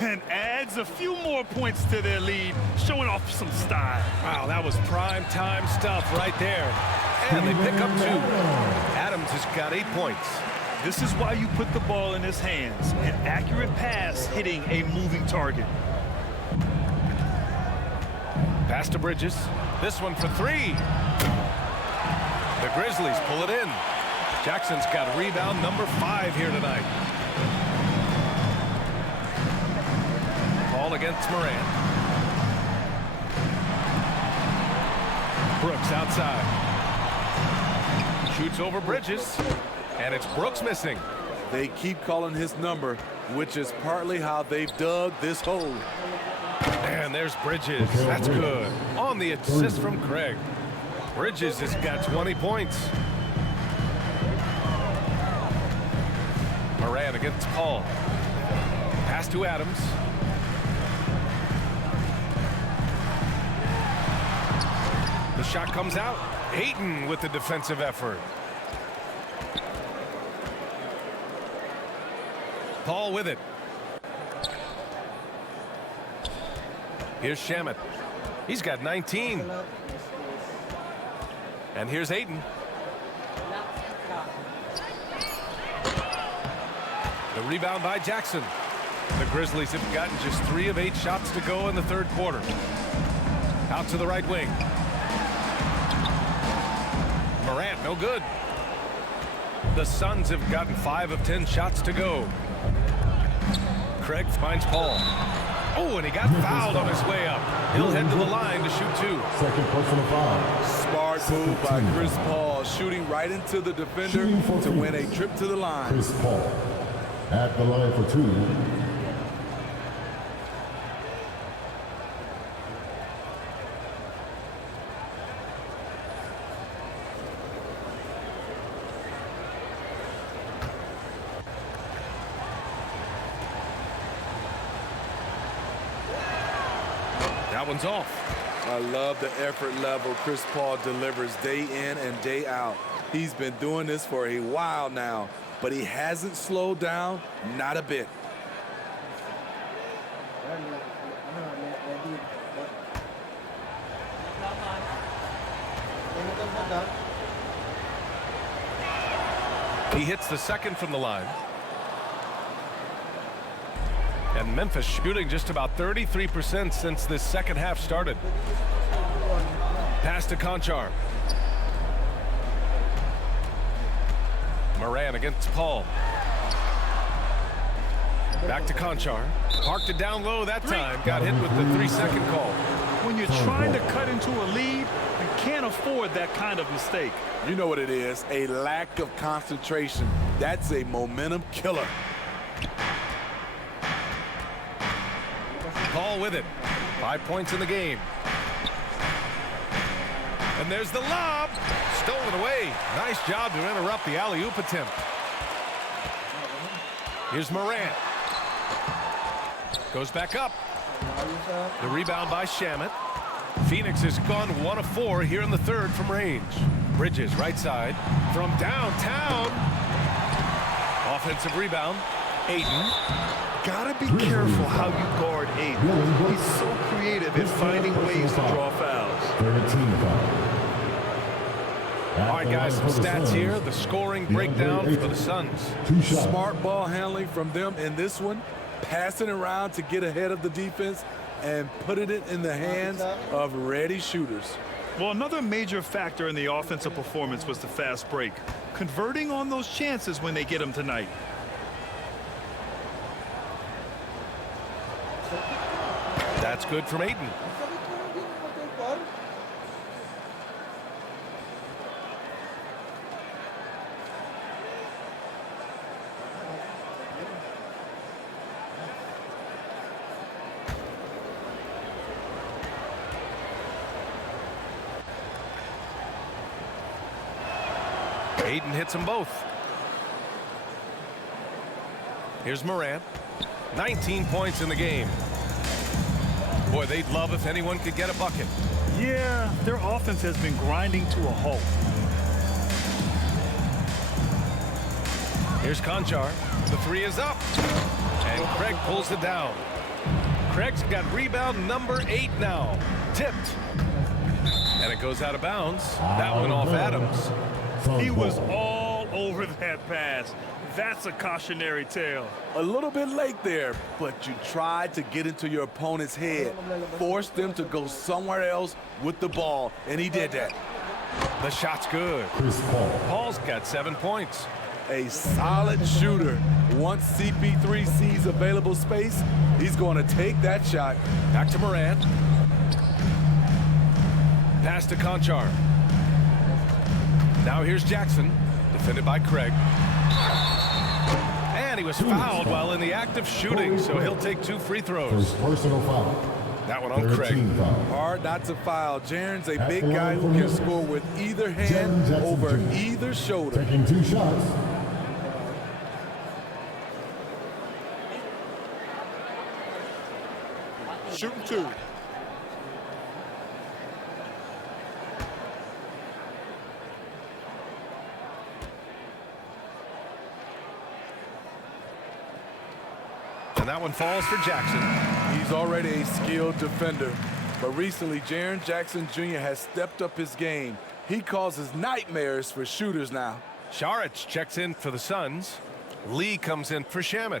And adds a few more points to their lead, showing off some style. Wow, that was prime time stuff right there. And they pick up 2. Adams has got 8 points. This is why you put the ball in his hands. An accurate pass hitting a moving target. Pass to Bridges. This one for 3. The Grizzlies pull it in. Jackson's got rebound number 5 here tonight. Paul against Morant. Brooks outside. Shoots over Bridges. And it's Brooks missing. They keep calling his number, which is partly how they've dug this hole. And there's Bridges. That's good. On the assist from Craig. Bridges has got 20 points. Morant against Paul. Pass to Adams. The shot comes out. Ayton with the defensive effort. Paul with it. Here's Shamet. He's got 19. And here's Ayton. The rebound by Jackson. The Grizzlies have gotten just 3 of 8 shots to go in the third quarter. Out to the right wing. Morant, no good. The Suns have gotten 5 of 10 shots to go. Craig finds Paul. Oh, and he got fouled on his way up. He'll head to the line to shoot 2. Second personal foul. Smart move by Chris Paul, shooting right into the defender to win a trip to the line. Chris Paul at the line for 2. That one's off. I love the effort level Chris Paul delivers day in and day out. He's been doing this for a while now, but he hasn't slowed down, not a bit. He hits the second from the line. And Memphis shooting just about 33% since this second half started. Pass to Conchar. Morant against Paul. Back to Conchar. Parked it down low that time. Got hit with the 3-second call. When you're trying to cut into a lead, you can't afford that kind of mistake. You know what it is, a lack of concentration. That's a momentum killer. Paul with it. 5 points in the game. And there's the lob. Stolen away. Nice job to interrupt the alley-oop attempt. Here's Morant. Goes back up. The rebound by Shamet. Phoenix has gone 1 of 4 here in the third from range. Bridges right side from downtown. Offensive rebound. Aiden. Gotta be careful how you guard Aiden. He's so creative in finding ways to draw fouls. 13 foul. All right, guys, some stats here. The scoring breakdown for the Suns. Smart ball handling from them in this one. Passing around to get ahead of the defense and putting it in the hands of ready shooters. Well, another major factor in the offensive performance was the fast break. Converting on those chances when they get them tonight. That's good from Aiden. Aiden hits them both. Here's Morant. 19 points in the game. Boy, they'd love if anyone could get a bucket. Yeah, their offense has been grinding to a halt. Here's Conchar. The 3 is up. And Craig pulls it down. Craig's got rebound number 8 now. Tipped. And it goes out of bounds. That one off Adams. He was all over that pass. That's a cautionary tale. A little bit late there, but you tried to get into your opponent's head. Force them to go somewhere else with the ball, and he did that. The shot's good. Paul's got 7 points. A solid shooter. Once CP3 sees available space, he's going to take that shot. Back to Morant. Pass to Conchar. Now here's Jackson, defended by Craig. And he was fouled while in the act of shooting, so he'll take 2 free throws. First personal foul. That one on Craig. Hard not to foul. Jaren's a big guy who can score with either hand over either shoulder. Taking 2 shots. Shooting 2. And that one falls for Jackson. He's already a skilled defender, but recently Jaren Jackson Jr. has stepped up his game. He causes nightmares for shooters now. Saric checks in for the Suns. Lee comes in for Shamet.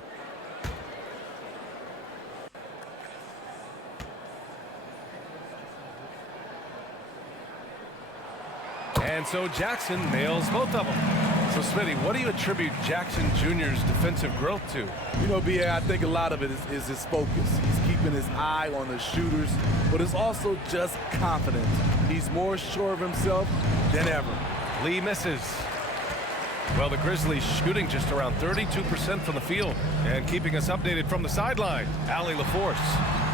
And so Jackson nails both of them. So, Smitty, what do you attribute Jackson Jr.'s defensive growth to? You know, B.A., I think a lot of it is his focus. He's keeping his eye on the shooters, but it's also just confidence. He's more sure of himself than ever. Lee misses. Well, the Grizzlies shooting just around 32% from the field. And keeping us updated from the sideline, Allie LaForce.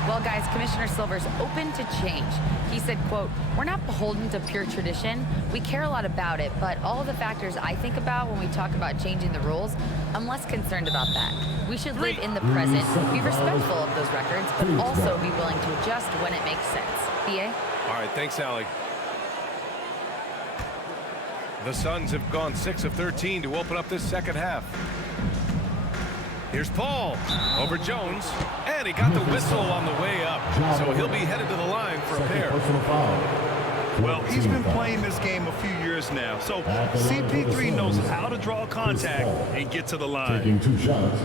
Well, guys, Commissioner Silver's open to change. He said, quote, "We're not beholden to pure tradition. We care a lot about it, but all of the factors I think about when we talk about changing the rules, I'm less concerned about that. We should live in the present, be respectful of those records, but also be willing to adjust when it makes sense." BA? All right, thanks, Allie. The Suns have gone 6 of 13 to open up this second half. Here's Paul over Jones, and he got the whistle on the way up, so he'll be headed to the line for a pair. Well, he's been playing this game a few years now, so CP3 knows how to draw contact and get to the line. Taking 2 shots.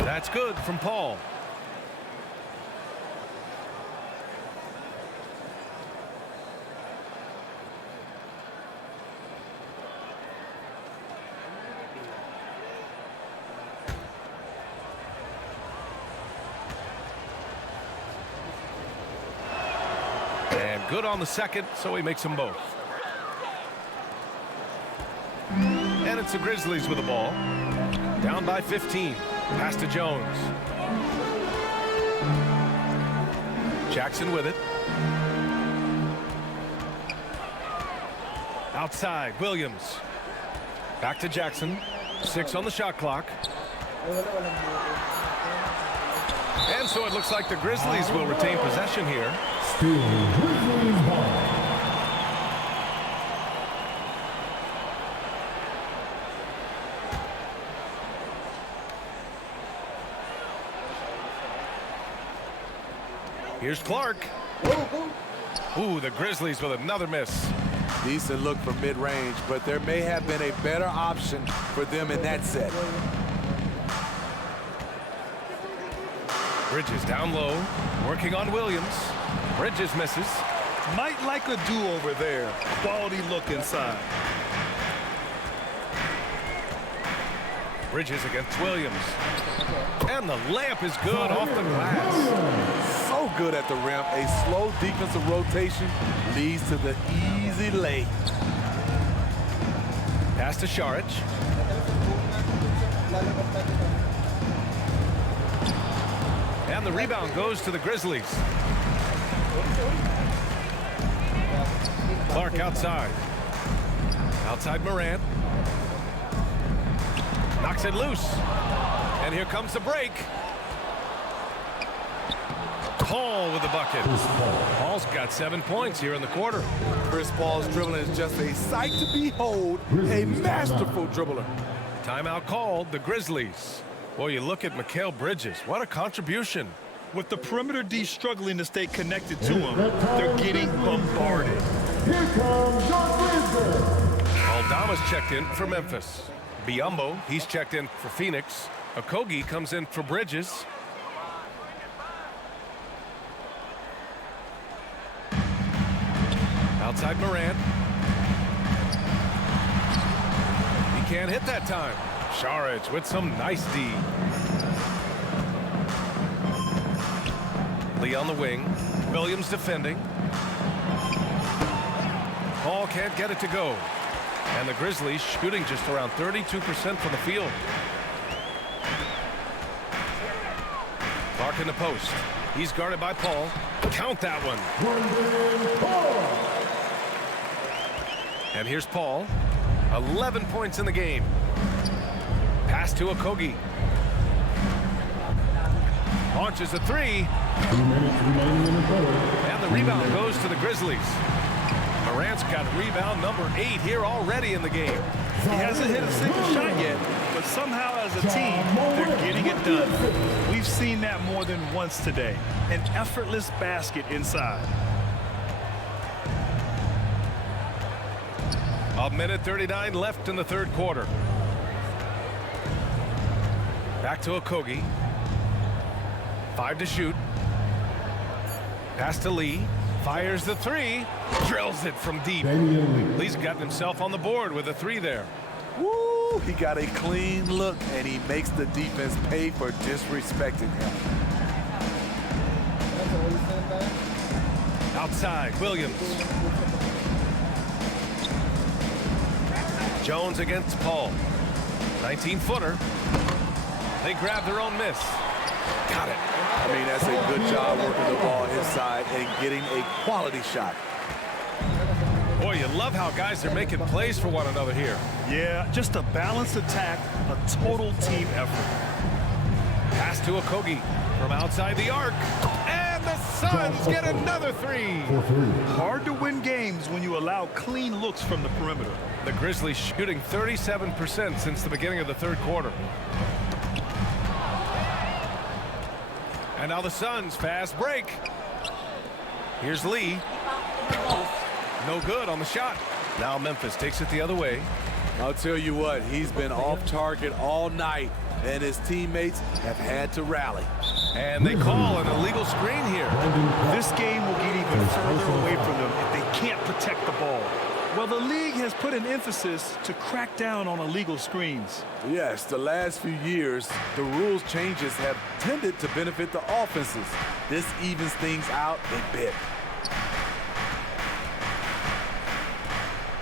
That's good from Paul. And good on the second, so he makes them both. And it's the Grizzlies with the ball. Down by 15. Pass to Jones. Jackson with it. Outside, Williams. Back to Jackson. 6 on the shot clock. And so it looks like the Grizzlies will retain possession here. Still Grizzlies ball. Here's Clark. Ooh, the Grizzlies with another miss. Decent look from mid-range, but there may have been a better option for them in that set. Bridges down low, working on Williams. Bridges misses. Might like a do-over there. Quality look inside. Bridges against Williams. And the layup is good off the glass. So good at the rim. A slow defensive rotation leads to the easy lay. Pass to Saric. And the rebound goes to the Grizzlies. Clark outside. Outside Morant. Knocks it loose. And here comes the break. Paul with the bucket. Paul's got 7 points here in the quarter. Chris Paul's dribbling is just a sight to behold. A masterful dribbler. Timeout called, the Grizzlies. Boy, you look at Mikal Bridges. What a contribution. With the perimeter D struggling to stay connected to him, they're getting bombarded. Here comes your Grizzlies. Aldama's checked in for Memphis. Biyombo, he's checked in for Phoenix. Okogie comes in for Bridges. Outside Morant. He can't hit that time. Saric with some nice D. Lee on the wing. Williams defending. Paul can't get it to go. And the Grizzlies shooting just around 32% from the field. Clark in the post. He's guarded by Paul. Count that one. And here's Paul. 11 points in the game. Pass to Okogie. Launches a 3. 2 minutes remaining in the quarter. And the rebound goes to the Grizzlies. Morant's got rebound number 8 here already in the game. He hasn't hit a single shot yet, but somehow as a team, they're getting it done. We've seen that more than once today. An effortless basket inside. A minute 39 left in the third quarter. Back to Okogie. 5 to shoot. Pass to Lee. Fires the three. Drills it from deep. Lee's gotten himself on the board with a three there. Woo! He got a clean look, and he makes the defense pay for disrespecting him. Outside, Williams. Jones against Paul. 19-footer. They grab their own miss. Got it. I mean, that's a good job working the ball inside and getting a quality shot. Boy, you love how guys are making plays for one another here. Yeah, just a balanced attack, a total team effort. Pass to Okogie from outside the arc. And the Suns get another three. Hard to win games when you allow clean looks from the perimeter. The Grizzlies shooting 37% since the beginning of the third quarter. And now the Suns fast break. Here's Lee. No good on the shot. Now Memphis takes it the other way. I'll tell you what, he's been off target all night, and his teammates have had to rally. And they call an illegal screen here. This game will get even further away from them if they can't protect the ball. Well, the league has put an emphasis to crack down on illegal screens. Yes, the last few years, the rules changes have tended to benefit the offenses. This evens things out a bit.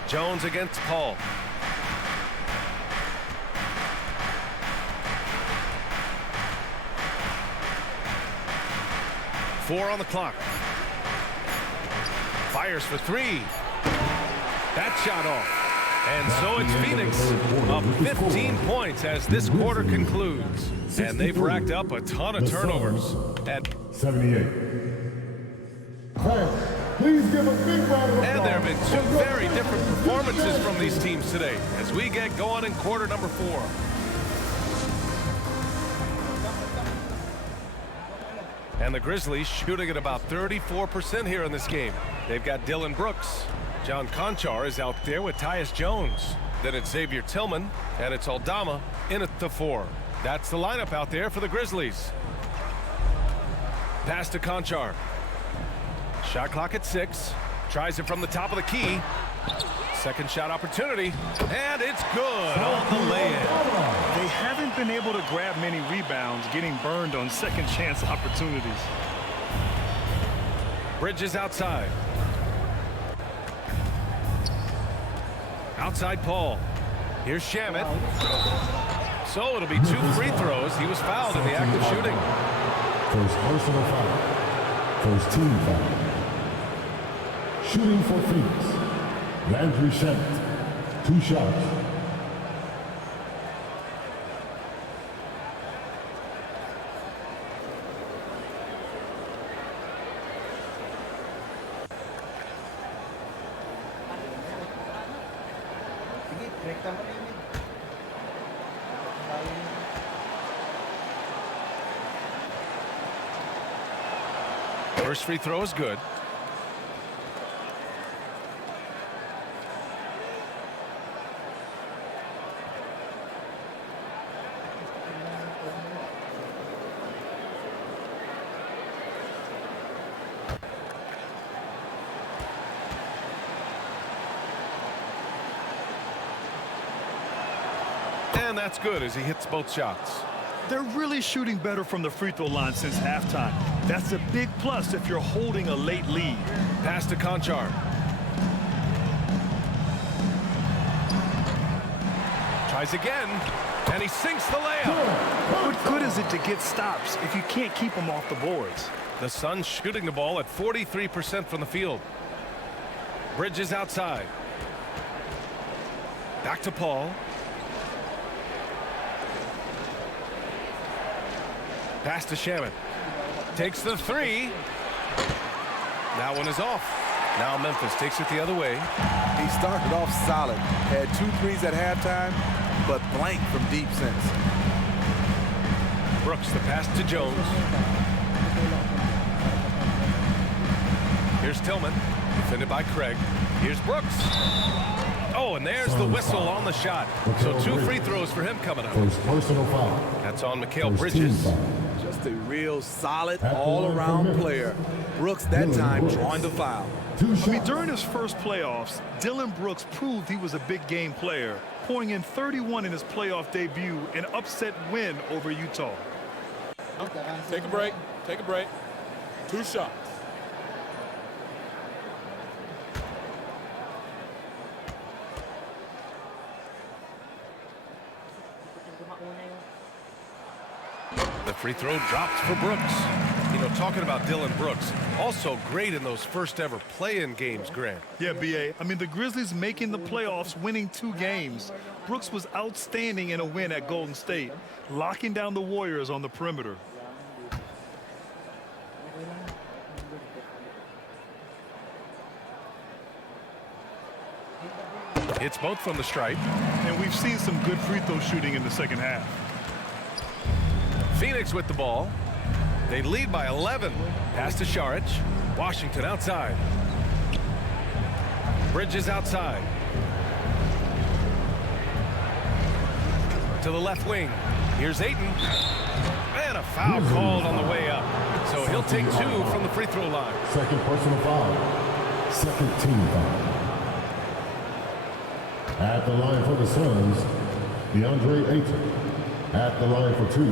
Jones against Paul. Four on the clock. Fires for three. That shot off. And so it's Phoenix up 15 points as this quarter concludes. And they've racked up a ton of turnovers. At 78. Please give a big round of applause. And there have been two very different performances from these teams today as we get going in quarter number 4. And the Grizzlies shooting at about 34% here in this game. They've got Dylan Brooks. John Conchar is out there with Tyus Jones. Then it's Xavier Tillman, and it's Aldama in at the 4. That's the lineup out there for the Grizzlies. Pass to Conchar. Shot clock at 6. Tries it from the top of the key. Second shot opportunity, and it's good on the lay-in. They haven't been able to grab many rebounds, getting burned on second chance opportunities. Bridges outside. Outside Paul. Here's Shamet. So it'll be 2 free throws. He was fouled in the act of shooting. First personal foul. First team foul. Shooting for Phoenix. Reshade. 2 shots. First free throw is good. And that's good as he hits both shots. They're really shooting better from the free throw line since halftime. That's a big plus if you're holding a late lead. Pass to Conchar. Tries again, and he sinks the layup. What good is it to get stops if you can't keep them off the boards? The Suns shooting the ball at 43% from the field. Bridges outside. Back to Paul. Pass to Shamet. Takes the 3. That one is off. Now Memphis takes it the other way. He started off solid. Had 2 threes at halftime, but blank from deep since. Brooks, the pass to Jones. Here's Tillman, defended by Craig. Here's Brooks. Oh, and there's the whistle on the shot. So 2 free throws for him coming up. First personal foul. That's on Mikal First team Bridges. foul. Just a real solid all-around player. Brooks that time drawing the foul. I mean, during his first playoffs, Dillon Brooks proved he was a big game player, pouring in 31 in his playoff debut, an upset win over Utah. Take a break. Take a break. 2 shots. The free throw dropped for Brooks. You know, talking about Dillon Brooks, also great in those first ever play-in games, Grant. Yeah, B.A. I mean, the Grizzlies making the playoffs, winning 2 games. Brooks was outstanding in a win at Golden State, locking down the Warriors on the perimeter. It's both from the stripe. And we've seen some good free throw shooting in the second half. Phoenix with the ball. They lead by 11. Pass to Šarić. Washington outside. Bridges outside. To the left wing. Here's Ayton. And a foul called on the way up. So he'll take 2 from the free throw line. Second personal foul. Second team foul. At the line for the Suns, DeAndre Ayton. At the line for 2.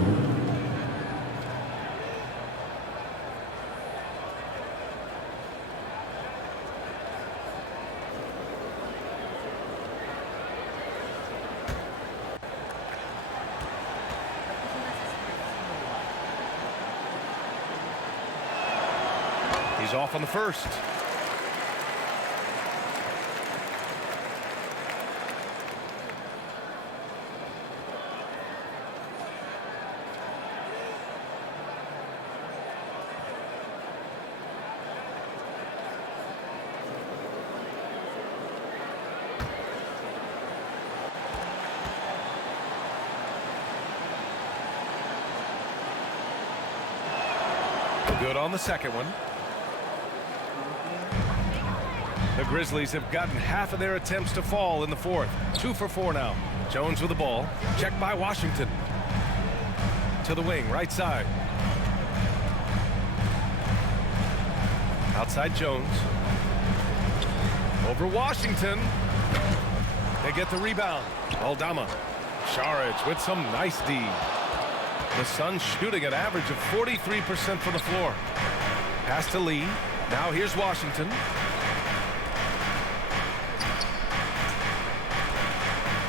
He's off on the first. Good on the second one. The Grizzlies have gotten half of their attempts to fall in the fourth. 2 for 4 now. Jones with the ball. Checked by Washington. To the wing, right side. Outside Jones. Over Washington. They get the rebound. Aldama. Šarić with some nice D. The Suns shooting an average of 43% from the floor. Pass to Lee. Now here's Washington.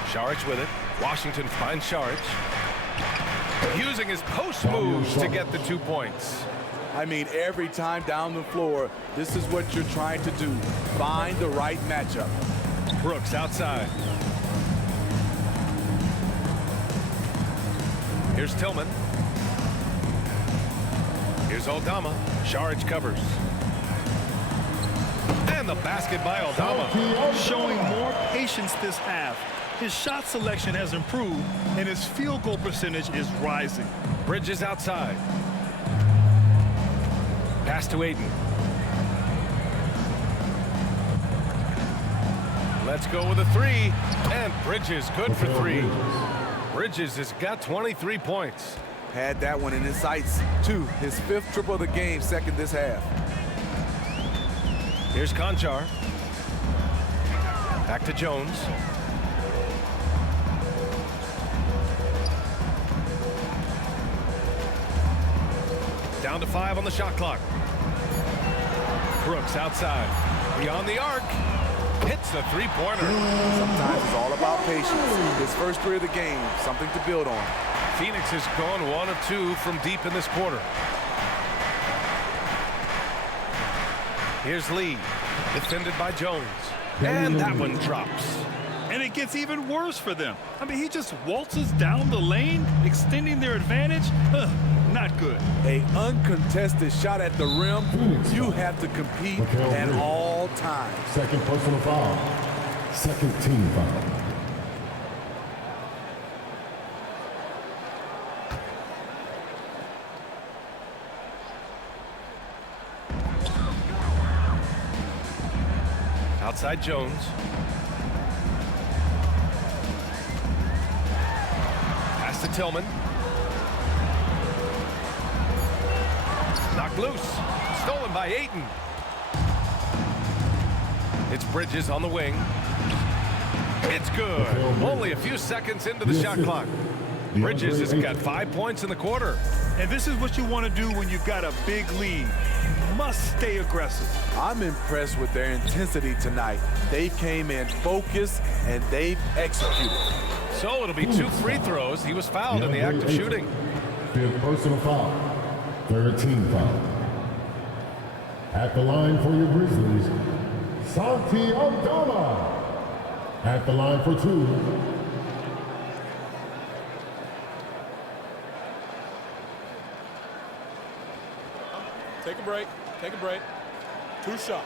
Šarić with it. Washington finds Šarić. Using his post moves to get the 2 points. I mean, every time down the floor, this is what you're trying to do. Find the right matchup. Brooks outside. Here's Tillman. Here's Aldama. Šarić covers. And the basket by Aldama. Showing more patience this half. His shot selection has improved, and his field goal percentage is rising. Bridges outside. Pass to Ayton. Let's go with a 3. And Bridges good for 3. Bridges has got 23 points. Had that one in his sights, too. His 5th triple of the game, second this half. Here's Konchar. Back to Jones. Down to 5 on the shot clock. Brooks outside. Beyond the arc. Hits the 3-pointer. Sometimes it's all about patience. His first 3 of the game, something to build on. Phoenix has gone 1 of 2 from deep in this quarter. Here's Lee, defended by Jones. And that one drops. And it gets even worse for them. I mean, he just waltzes down the lane, extending their advantage. Not good. A uncontested shot at the rim. You have to compete at all times. Second personal foul. Second team foul. Outside Jones. Tillman. Knocked loose. Stolen by Ayton. It's Bridges on the wing. It's good. Only a few seconds into the shot clock. Bridges has got 5 points in the quarter. And this is what you want to do when you've got a big lead. You must stay aggressive. I'm impressed with their intensity tonight. They came in focused and they've executed. So it'll be 2 free throws. He was fouled in the act of shooting. Fifth personal foul. Third team foul. At the line for your Grizzlies, Santi Aldama. At the line for 2. Take a break. Take a break. 2 shots.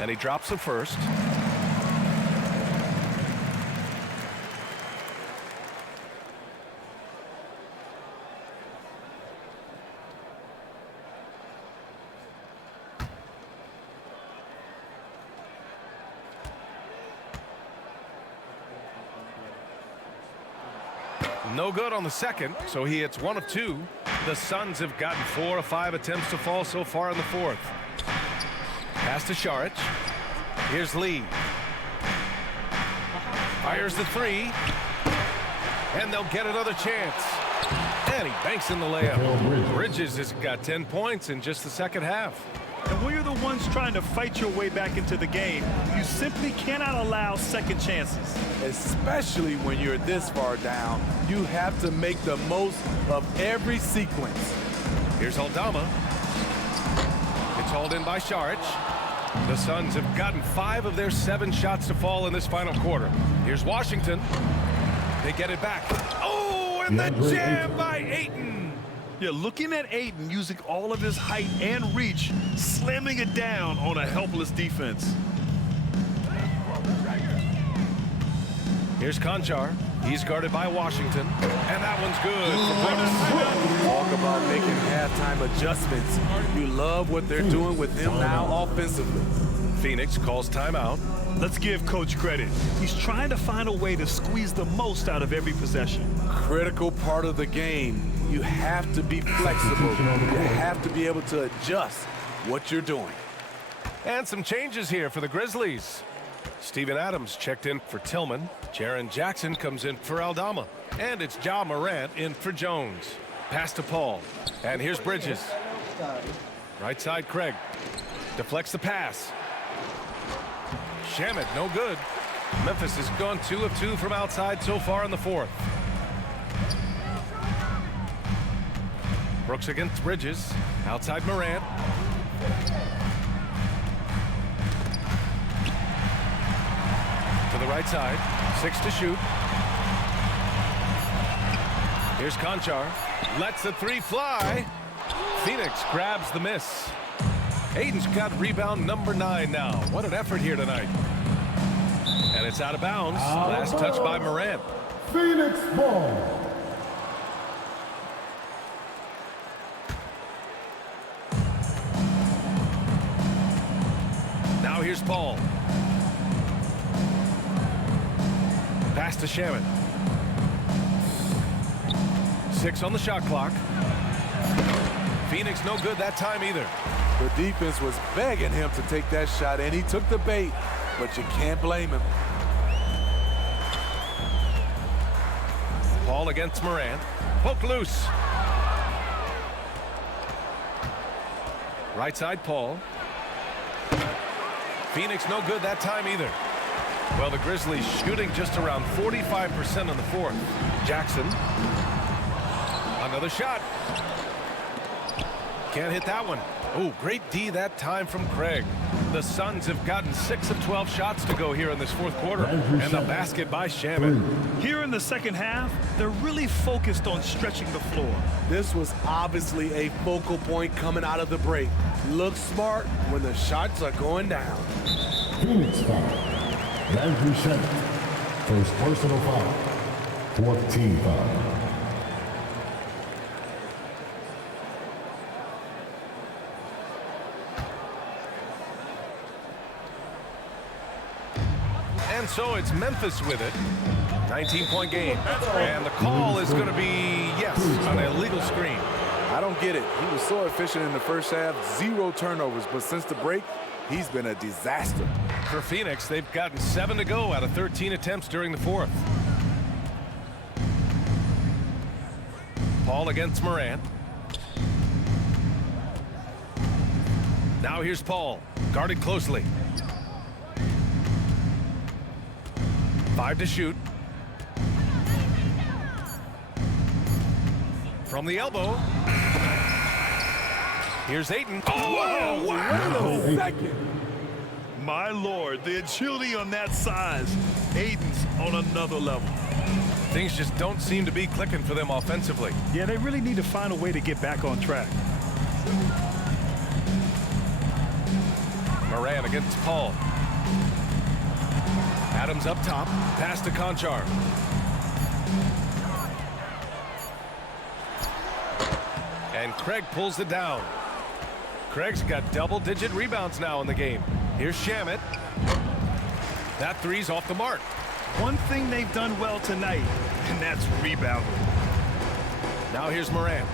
And he drops the first. No good on the second, so he hits 1 of 2. The Suns have gotten 4 of 5 attempts to fall so far in the fourth. Pass to Šarić. Here's Lee. Fires the 3. And they'll get another chance. And he banks in the layup. Bridges has got 10 points in just the second half. And when you're the ones trying to fight your way back into the game, you simply cannot allow second chances. Especially when you're this far down, you have to make the most of every sequence. Here's Aldama. It's hauled in by Šarić. The Suns have gotten 5 of their 7 shots to fall in this final quarter. Here's Washington. They get it back. Oh, and the jam by Ayton. You're looking at Ayton using all of his height and reach, slamming it down on a helpless defense. Here's Conchar. He's guarded by Washington. And that one's good for Brooks. Talk about making halftime adjustments. You love what they're doing with him now offensively. Phoenix calls timeout. Let's give Coach credit. He's trying to find a way to squeeze the most out of every possession. Critical part of the game. You have to be flexible. You have to be able to adjust what you're doing. And some changes here for the Grizzlies. Steven Adams checked in for Tillman. Jaren Jackson comes in for Aldama. And it's Ja Morant in for Jones. Pass to Paul. And here's Bridges. Right side, Craig. Deflects the pass. Shamet, no good. Memphis has gone 2 of 2 from outside so far in the fourth. Brooks against Bridges. Outside Morant. To the right side. 6 to shoot. Here's Conchar. Lets the 3 fly. Phoenix grabs the miss. Ayton's got rebound number 9 now. What an effort here tonight. And it's out of bounds. Last touch by Morant. Phoenix ball. Now here's Paul. Pass to Shamet. 6 on the shot clock. Phoenix no good that time either. The defense was begging him to take that shot, and he took the bait, but you can't blame him. Paul against Morant. Poke loose. Right side, Paul. Phoenix no good that time either. Well, the Grizzlies shooting just around 45% in the fourth. Jackson. Another shot. Can't hit that one. Oh, great D that time from Craig. The Suns have gotten 6 of 12 shots to go here in this fourth quarter. And the basket by Shamet. Here in the second half, they're really focused on stretching the floor. This was obviously a focal point coming out of the break. Look smart when the shots are going down. Phoenix foul. Reshade. First personal foul. Fourth team foul. so it's Memphis with it. 19-point game. And the call is going to be, yes, an illegal screen. I don't get it. He was so efficient in the first half, 0 turnovers, but since the break, he's been a disaster. For Phoenix, they've gotten 7 to go out of 13 attempts during the fourth. Paul against Morant. Now here's Paul, guarded closely. 5 to shoot. From the elbow. Here's Ayton. Oh, wow! Wait a second. My Lord, the agility on that size. Ayton's on another level. Things just don't seem to be clicking for them offensively. Yeah, they really need to find a way to get back on track. Morant against Paul. Adams up top, pass to Conchar. And Craig pulls it down. Craig's got double-digit rebounds now in the game. Here's Shamet. That three's off the mark. One thing they've done well tonight, and that's rebounding. Now here's Morant.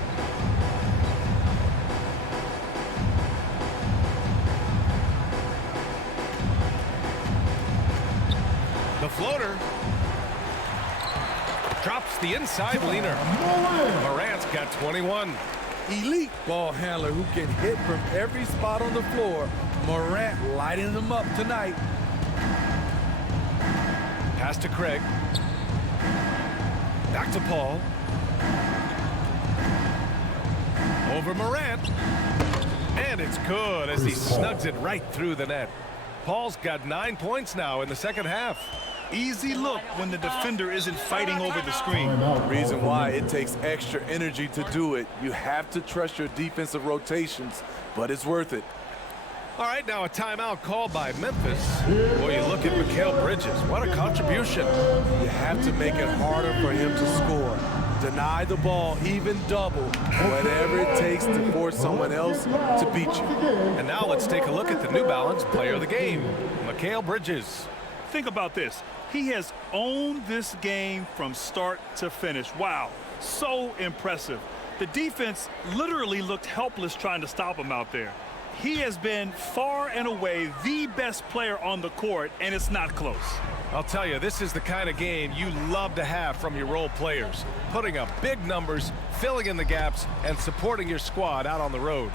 The floater. Drops the inside leaner. Morant's got 21. Elite ball handler who can hit from every spot on the floor. Morant lighting them up tonight. Pass to Craig. Back to Paul. Over Morant. And it's good as he snugs it right through the net. Paul's got 9 points now in the second half. Easy look when the defender isn't fighting over the screen. Reason why it takes extra energy to do it. You have to trust your defensive rotations, but it's worth it. All right, now a timeout called by Memphis. Well, you look at Mikal Bridges. What a contribution. You have to make it harder for him to score. Deny the ball, even double, whatever it takes to force someone else to beat you. And now let's take a look at the New Balance player of the game, Mikal Bridges. Think about this. He has owned this game from start to finish. Wow, so impressive. The defense literally looked helpless trying to stop him out there. He has been far and away the best player on the court, and it's not close. I'll tell you, this is the kind of game you love to have from your role players. Putting up big numbers, filling in the gaps, and supporting your squad out on the road.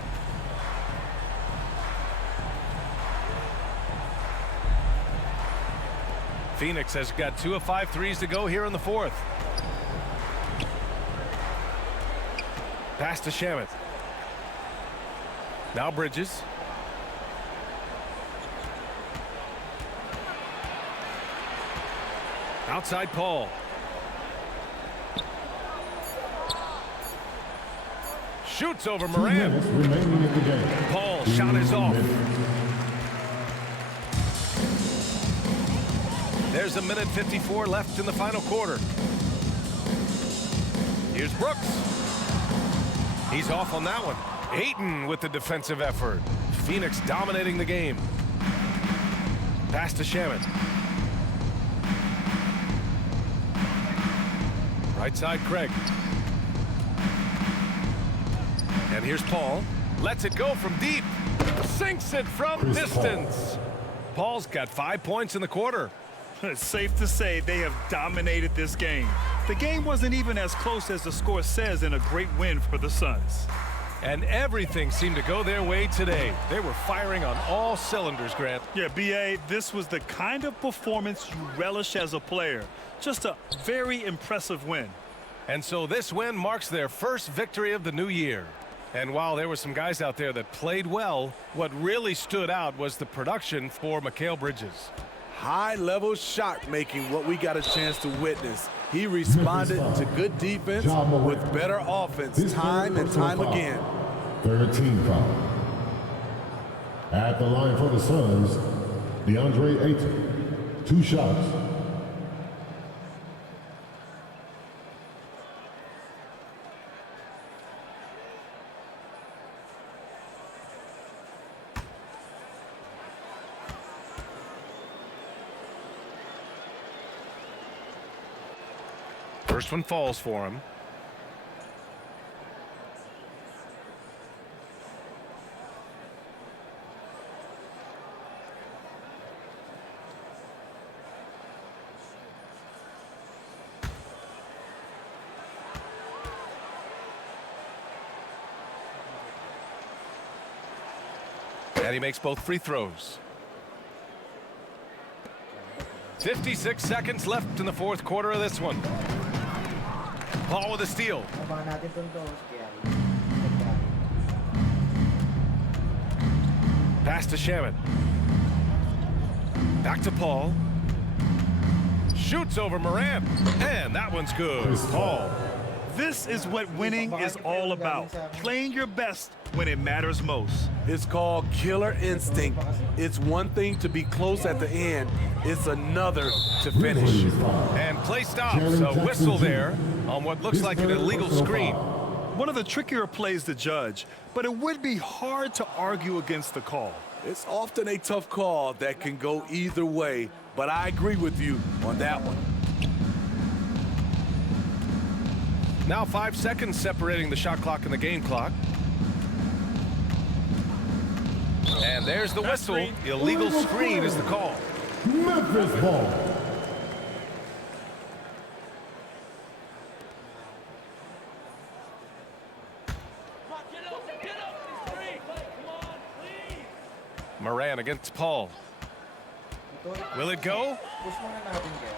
Phoenix has got 2 of 5 threes to go here in the fourth. Pass to Shamet. Now Bridges. Outside Paul. Shoots over Morant. Paul shot is off. There's a minute 54 left in the final quarter. Here's Brooks. He's off on that one. Ayton with the defensive effort. Phoenix dominating the game. Pass to Shamet. Right side Craig. And here's Paul. Lets it go from deep. Sinks it from distance. Paul's got 5 points in the quarter. It's safe to say they have dominated this game. The game wasn't even as close as the score says in a great win for the Suns. And everything seemed to go their way today. They were firing on all cylinders, Grant. Yeah, B.A., this was the kind of performance you relish as a player. Just a very impressive win. And so this win marks their first victory of the new year. And while there were some guys out there that played well, what really stood out was the production for Mikal Bridges. High-level shot making, what we got a chance to witness. He responded to good defense with better offense time and time again. 13 foul. At the line for the Suns, DeAndre Ayton. 2 shots. First one falls for him. And he makes both free throws. 56 seconds left in the fourth quarter of this one. Paul with a steal. Pass to Shaman. Back to Paul. Shoots over Morant. And that one's good. Paul. This is what winning is all about. Playing your best when it matters most. It's called killer instinct. It's one thing to be close at the end. It's another to finish. And play stops. A whistle there on what looks like an illegal screen. One of the trickier plays to judge, but it would be hard to argue against the call. It's often a tough call that can go either way, but I agree with you on that one. Now 5 seconds separating the shot clock and the game clock. And there's the whistle. Illegal screen is the call. Memphis ball. Morant against Paul. Will it go?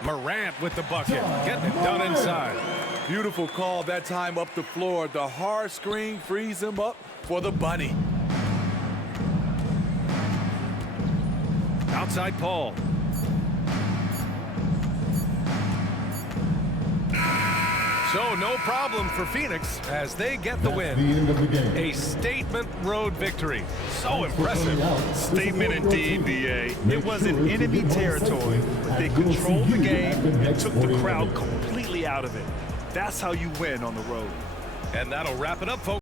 Morant with the bucket. Getting it done inside. Beautiful call that time up the floor. The hard screen frees him up for the bunny. Outside Paul. So no problem for Phoenix as they get the win. The end of the game. A statement road victory. So impressive. Statement indeed, BA. It was in enemy territory, but they controlled the game and took the crowd completely out of it. That's how you win on the road. And that'll wrap it up, folks.